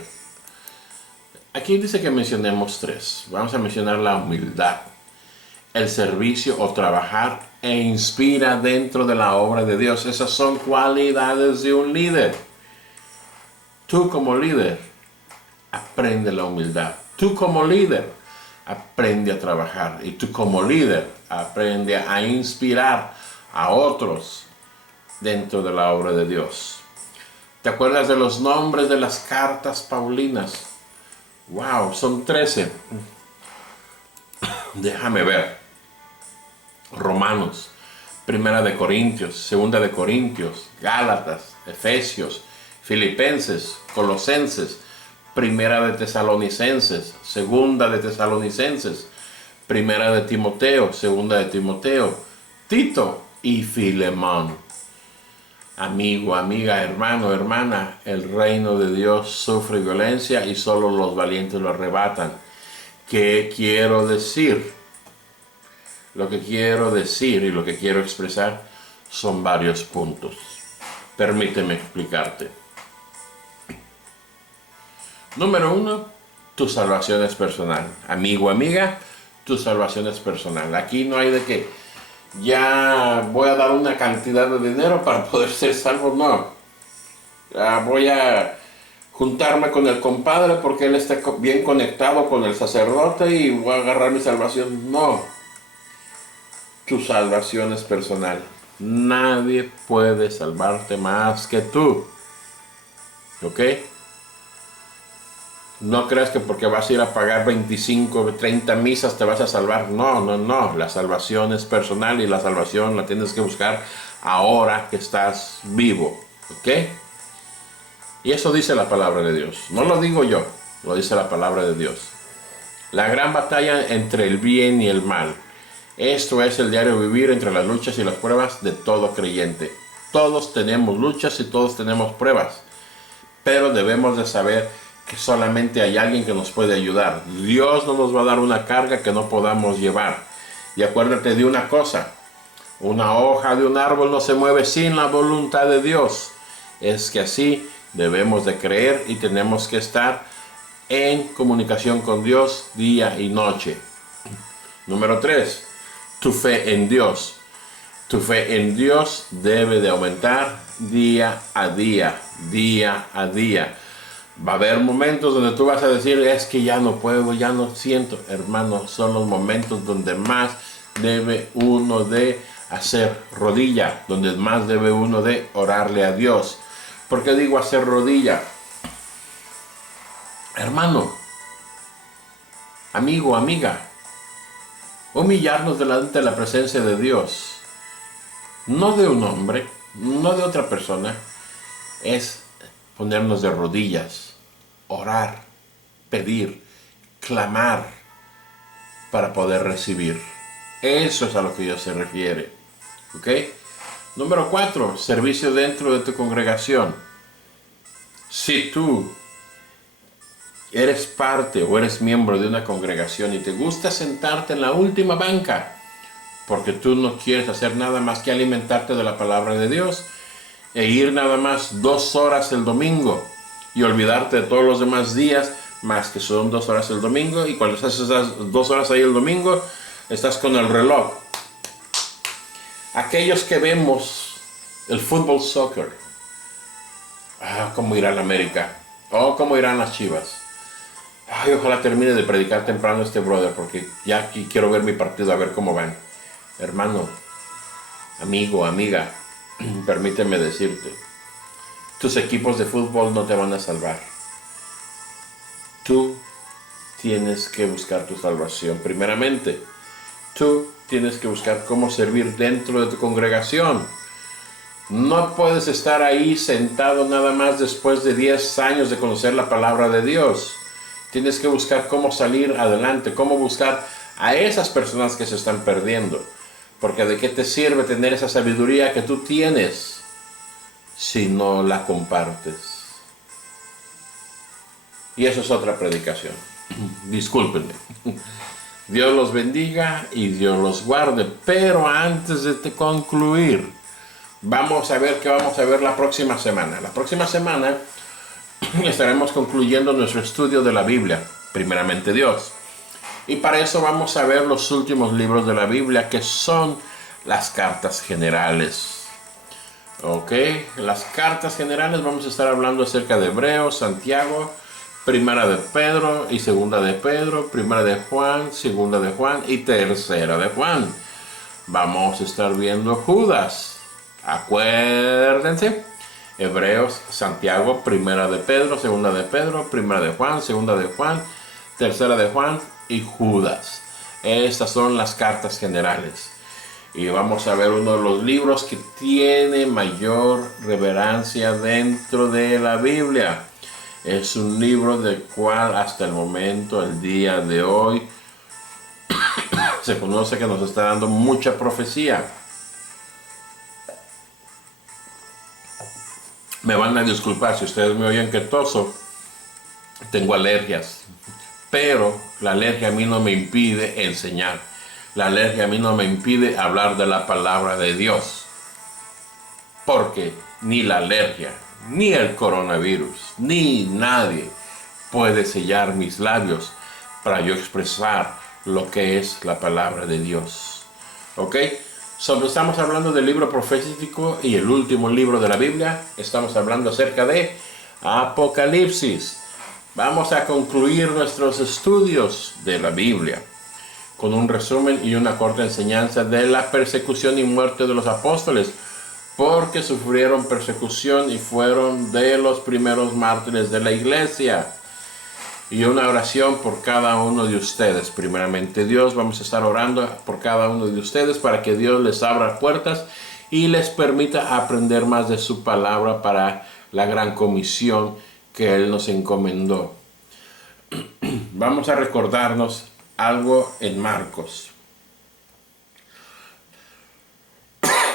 Aquí dice que mencionemos 3. Vamos a mencionar la humildad, el servicio o trabajar e inspira dentro de la obra de Dios. Esas son cualidades de un líder. Tú como líder, aprende la humildad. Tú como líder, aprende a trabajar. Y tú como líder, aprende a inspirar a otros dentro de la obra de Dios. ¿Te acuerdas de los nombres de las cartas paulinas? Wow, son 13. Déjame ver. Romanos, Primera de Corintios, Segunda de Corintios, Gálatas, Efesios, Filipenses, Colosenses, Primera de Tesalonicenses, Segunda de Tesalonicenses, Primera de Timoteo, Segunda de Timoteo, Tito y Filemón. Amigo, amiga, hermano, hermana, el reino de Dios sufre violencia y solo los valientes lo arrebatan. ¿Qué quiero decir? Lo que quiero decir y lo que quiero expresar son varios puntos. Permíteme explicarte. Número 1, tu salvación es personal. Amigo, amiga, tu salvación es personal. Aquí no hay de que ya voy a dar una cantidad de dinero para poder ser salvo. No. Voy a juntarme con el compadre porque él está bien conectado con el sacerdote y voy a agarrar mi salvación. No. Tu salvación es personal. Nadie puede salvarte más que tú. ¿Ok? No creas que porque vas a ir a pagar 25, 30 misas te vas a salvar. No, no, no. La salvación es personal y la salvación la tienes que buscar ahora que estás vivo. ¿Ok? Y eso dice la palabra de Dios. No lo digo yo, lo dice la palabra de Dios. La gran batalla entre el bien y el mal. Esto es el diario vivir entre las luchas y las pruebas de todo creyente. Todos tenemos luchas y todos tenemos pruebas. Pero debemos de saber que solamente hay alguien que nos puede ayudar. Dios no nos va a dar una carga que no podamos llevar. Y acuérdate de una cosa. Una hoja de un árbol no se mueve sin la voluntad de Dios. Es que así debemos de creer y tenemos que estar en comunicación con Dios día y noche. Número 3. Tu fe en Dios. Tu fe en Dios debe de aumentar día a día, día a día. Va a haber momentos donde tú vas a decir, es que ya no puedo, ya no siento. Hermano, son los momentos donde más debe uno de hacer rodilla, donde más debe uno de orarle a Dios. ¿Por qué digo hacer rodilla? Hermano, amigo, amiga, humillarnos delante de la presencia de Dios, no de un hombre, no de otra persona, es ponernos de rodillas, orar, pedir, clamar para poder recibir. Eso es a lo que Dios se refiere. ¿Ok? Número 4, servicio dentro de tu congregación. Si tú eres parte o eres miembro de una congregación y te gusta sentarte en la última banca porque tú no quieres hacer nada más que alimentarte de la palabra de Dios e ir nada más 2 horas el domingo y olvidarte de todos los demás días, más que son 2 horas el domingo, y cuando estás esas 2 horas ahí el domingo estás con el reloj. Aquellos que vemos el fútbol soccer, cómo irá la América, cómo irán las Chivas. Ay, ojalá termine de predicar temprano este brother, porque ya aquí quiero ver mi partido, a ver cómo van. Hermano, amigo, amiga, permíteme decirte, tus equipos de fútbol no te van a salvar. Tú tienes que buscar tu salvación primeramente. Tú tienes que buscar cómo servir dentro de tu congregación. No puedes estar ahí sentado nada más después de 10 años de conocer la palabra de Dios. Tienes que buscar cómo salir adelante, cómo buscar a esas personas que se están perdiendo. Porque ¿de qué te sirve tener esa sabiduría que tú tienes si no la compartes? Y eso es otra predicación. Discúlpenme. Dios los bendiga y Dios los guarde. Pero antes de concluir, vamos a ver qué vamos a ver la próxima semana. La próxima semana estaremos concluyendo nuestro estudio de la Biblia, primeramente Dios. Y para eso vamos a ver los últimos libros de la Biblia, que son las cartas generales. Ok, las cartas generales, vamos a estar hablando acerca de Hebreos, Santiago, Primera de Pedro y Segunda de Pedro, Primera de Juan, Segunda de Juan y Tercera de Juan. Vamos a estar viendo Judas. Acuérdense. Hebreos, Santiago, Primera de Pedro, Segunda de Pedro, Primera de Juan, Segunda de Juan, Tercera de Juan y Judas. Estas son las cartas generales. Y vamos a ver uno de los libros que tiene mayor reverencia dentro de la Biblia. Es un libro del cual hasta el momento, el día de hoy, se conoce que nos está dando mucha profecía. Me van a disculpar si ustedes me oyen que toso. Tengo alergias. Pero la alergia a mí no me impide enseñar. La alergia a mí no me impide hablar de la palabra de Dios. Porque ni la alergia, ni el coronavirus, ni nadie puede sellar mis labios para yo expresar lo que es la palabra de Dios. ¿Ok? Estamos hablando del libro profético y el último libro de la Biblia. Estamos hablando acerca de Apocalipsis. Vamos a concluir nuestros estudios de la Biblia. con un resumen y una corta enseñanza de la persecución y muerte de los apóstoles, porque sufrieron persecución y fueron de los primeros mártires de la iglesia. Y una oración por cada uno de ustedes. Primeramente Dios, vamos a estar orando por cada uno de ustedes para que Dios les abra puertas y les permita aprender más de su palabra para la gran comisión que Él nos encomendó. Vamos a recordarnos algo en Marcos.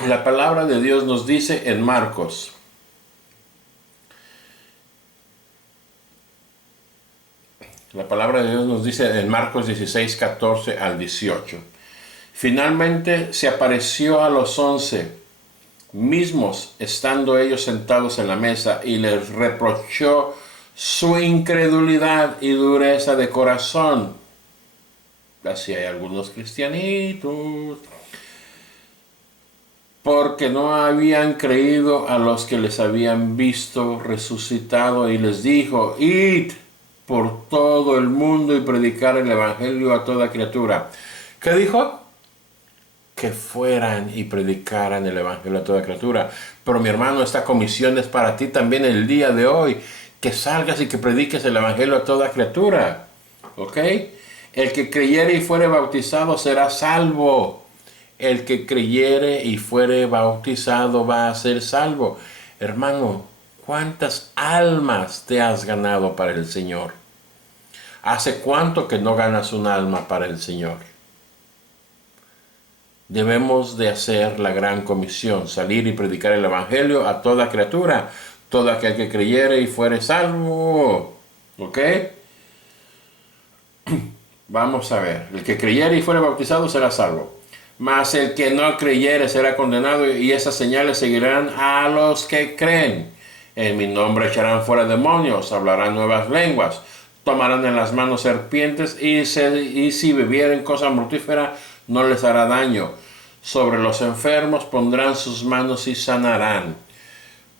La palabra de Dios nos dice en Marcos, la palabra de Dios nos dice en Marcos 16, 14 al 18. Finalmente se apareció a los 11 mismos, estando ellos sentados en la mesa, y les reprochó su incredulidad y dureza de corazón. Así hay algunos cristianitos, porque no habían creído a los que les habían visto resucitado, y les dijo: id por todo el mundo y predicar el evangelio a toda criatura. ¿Qué dijo? Que fueran y predicaran el evangelio a toda criatura. Pero mi hermano, esta comisión es para ti también el día de hoy, que salgas y que prediques el evangelio a toda criatura. ¿Ok? El que creyere y fuere bautizado será salvo. El que creyere y fuere bautizado va a ser salvo. Hermano, ¿cuántas almas te has ganado para el Señor? ¿Hace cuánto que no ganas un alma para el Señor? Debemos de hacer la gran comisión, salir y predicar el evangelio a toda criatura, todo aquel que creyere y fuere salvo. ¿Ok? Vamos a ver, el que creyere y fuere bautizado será salvo. Mas el que no creyere será condenado, y esas señales seguirán a los que creen. En mi nombre echarán fuera demonios, hablarán nuevas lenguas, tomarán en las manos serpientes, y si bebieren cosa mortífera no les hará daño. Sobre los enfermos pondrán sus manos y sanarán.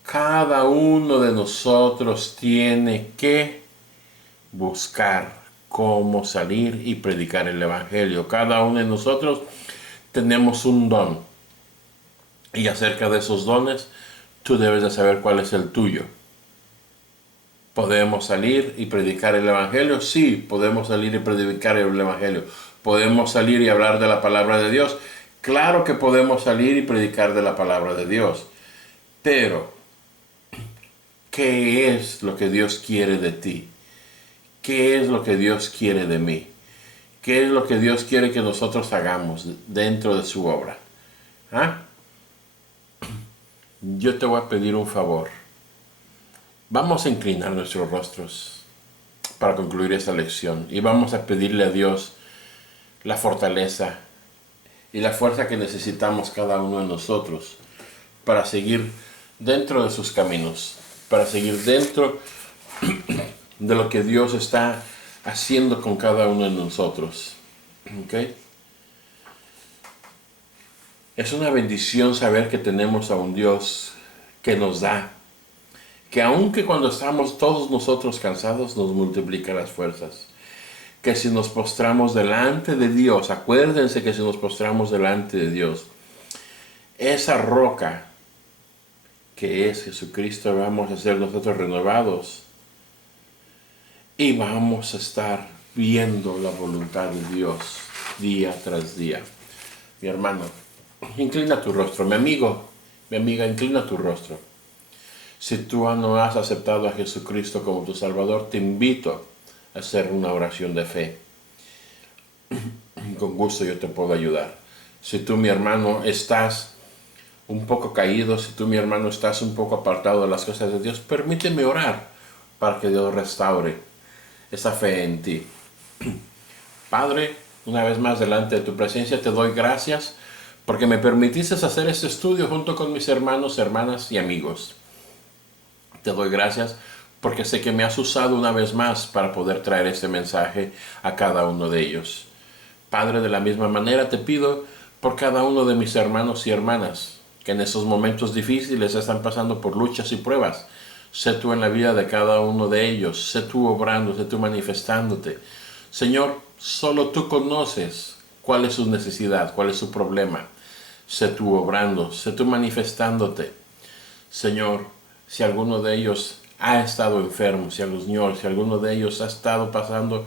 Cada uno de nosotros tiene que buscar cómo salir y predicar el evangelio. Cada uno de nosotros tenemos un don, y acerca de esos dones tú debes de saber cuál es el tuyo. ¿Podemos salir y predicar el evangelio? Sí, podemos salir y predicar el evangelio. ¿Podemos salir y hablar de la palabra de Dios? Claro que podemos salir y predicar de la palabra de Dios. Pero, ¿qué es lo que Dios quiere de ti? ¿Qué es lo que Dios quiere de mí? ¿Qué es lo que Dios quiere que nosotros hagamos dentro de su obra? ¿Ah? Yo te voy a pedir un favor. Vamos a inclinar nuestros rostros para concluir esta lección, y vamos a pedirle a Dios la fortaleza y la fuerza que necesitamos cada uno de nosotros para seguir dentro de sus caminos, para seguir dentro de lo que Dios está haciendo con cada uno de nosotros. ¿Okay? Es una bendición saber que tenemos a un Dios que nos da, que aunque cuando estamos todos nosotros cansados, nos multiplica las fuerzas. Que si nos postramos delante de Dios, acuérdense que si nos postramos delante de Dios, esa roca que es Jesucristo, vamos a ser nosotros renovados, y vamos a estar viendo la voluntad de Dios día tras día. Mi hermano, inclina tu rostro. Mi amigo, mi amiga, inclina tu rostro. Si tú no has aceptado a Jesucristo como tu Salvador, te invito a hacer una oración de fe. Con gusto yo te puedo ayudar. Si tú, mi hermano, estás un poco caído, si tú, mi hermano, estás un poco apartado de las cosas de Dios, permíteme orar para que Dios restaure esa fe en ti. Padre, una vez más delante de tu presencia te doy gracias porque me permitiste hacer este estudio junto con mis hermanos, hermanas y amigos. Te doy gracias porque sé que me has usado una vez más para poder traer este mensaje a cada uno de ellos. Padre, de la misma manera te pido por cada uno de mis hermanos y hermanas que en esos momentos difíciles están pasando por luchas y pruebas. Sé tú en la vida de cada uno de ellos, sé tú obrando, sé tú manifestándote. Señor, solo tú conoces ¿Cuál es su necesidad? ¿Cuál es su problema? Sé tú obrando, sé tú manifestándote. Señor, si alguno de ellos ha estado enfermo, si alguno de ellos ha estado pasando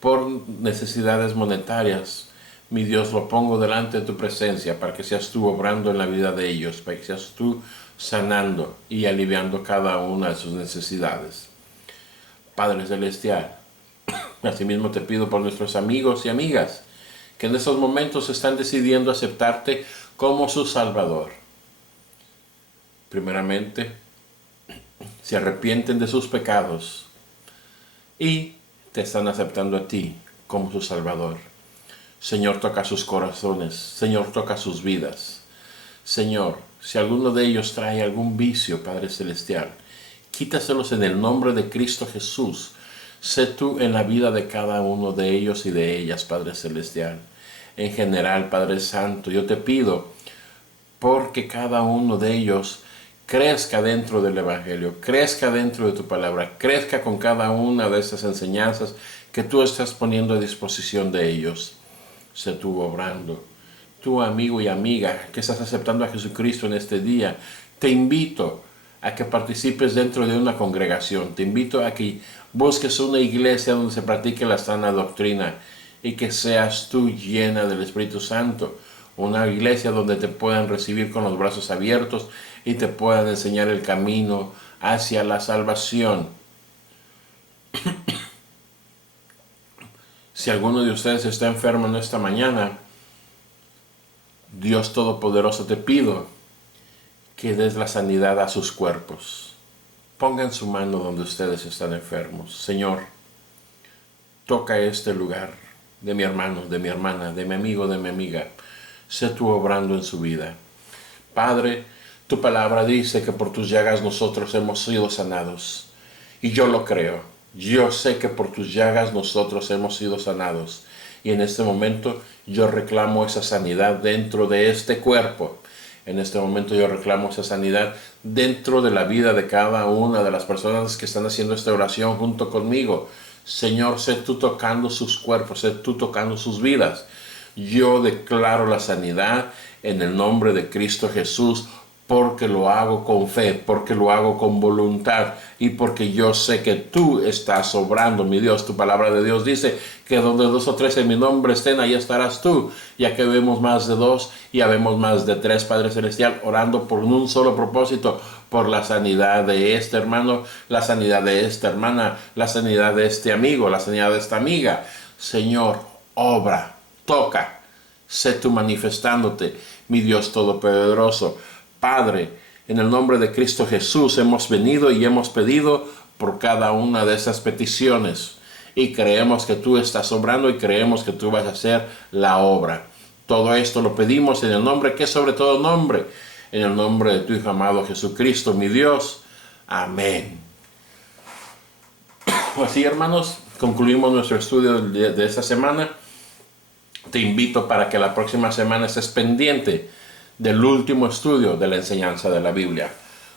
por necesidades monetarias, mi Dios, lo pongo delante de tu presencia para que seas tú obrando en la vida de ellos, para que seas tú sanando y aliviando cada una de sus necesidades. Padre Celestial, asimismo te pido por nuestros amigos y amigas que en estos momentos están decidiendo aceptarte como su Salvador. Primeramente, se arrepienten de sus pecados y te están aceptando a ti como su Salvador. Señor, toca sus corazones. Señor, toca sus vidas. Señor, si alguno de ellos trae algún vicio, Padre Celestial, quítaselos en el nombre de Cristo Jesús. Sé tú en la vida de cada uno de ellos y de ellas, Padre Celestial. En general, Padre Santo, yo te pido porque cada uno de ellos crezca dentro del Evangelio, crezca dentro de tu palabra, crezca con cada una de estas enseñanzas que tú estás poniendo a disposición de ellos. Sé tú obrando. Tú, amigo y amiga, que estás aceptando a Jesucristo en este día, te invito a que participes dentro de una congregación. Te invito a que busques una iglesia donde se practique la sana doctrina y que seas tú llena del Espíritu Santo. Una iglesia donde te puedan recibir con los brazos abiertos y te puedan enseñar el camino hacia la salvación. Si alguno de ustedes está enfermo en esta mañana, Dios Todopoderoso, te pido que des la sanidad a sus cuerpos. Pongan su mano donde ustedes están enfermos. Señor, toca este lugar de mi hermano, de mi hermana, de mi amigo, de mi amiga. Sé tú obrando en su vida. Padre, tu palabra dice que por tus llagas nosotros hemos sido sanados. Y yo lo creo. Yo sé que por tus llagas nosotros hemos sido sanados. Y en este momento yo reclamo esa sanidad dentro de este cuerpo. En este momento yo reclamo esa sanidad dentro de la vida de cada una de las personas que están haciendo esta oración junto conmigo. Señor, sé tú tocando sus cuerpos, sé tú tocando sus vidas. Yo declaro la sanidad en el nombre de Cristo Jesús, porque lo hago con fe, porque lo hago con voluntad y porque yo sé que tú estás obrando, mi Dios. Tu palabra de Dios dice que donde 2 o 3 en mi nombre estén, ahí estarás tú. Ya que vemos más de 2 y habemos más de 3, Padre Celestial, orando por un solo propósito, por la sanidad de este hermano, la sanidad de esta hermana, la sanidad de este amigo, la sanidad de esta amiga. Señor, obra, toca, sé tú manifestándote, mi Dios Todopoderoso. Padre, en el nombre de Cristo Jesús hemos venido y hemos pedido por cada una de esas peticiones. Y creemos que tú estás obrando y creemos que tú vas a hacer la obra. Todo esto lo pedimos en el nombre que es sobre todo nombre. En el nombre de tu Hijo amado Jesucristo, mi Dios. Amén. Así, hermanos, concluimos nuestro estudio de esta semana. Te invito para que la próxima semana estés pendiente del último estudio de la enseñanza de la Biblia.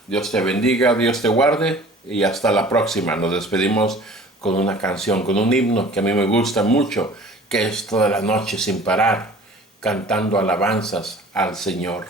Dios te bendiga, Dios te guarde y hasta la próxima. Nos despedimos con una canción, con un himno que a mí me gusta mucho, que es toda la noche sin parar, cantando alabanzas al Señor.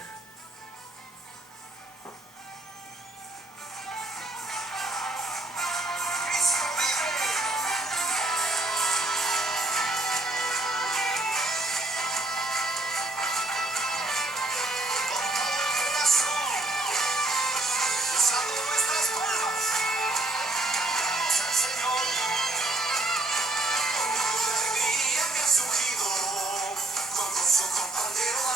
Con el pandero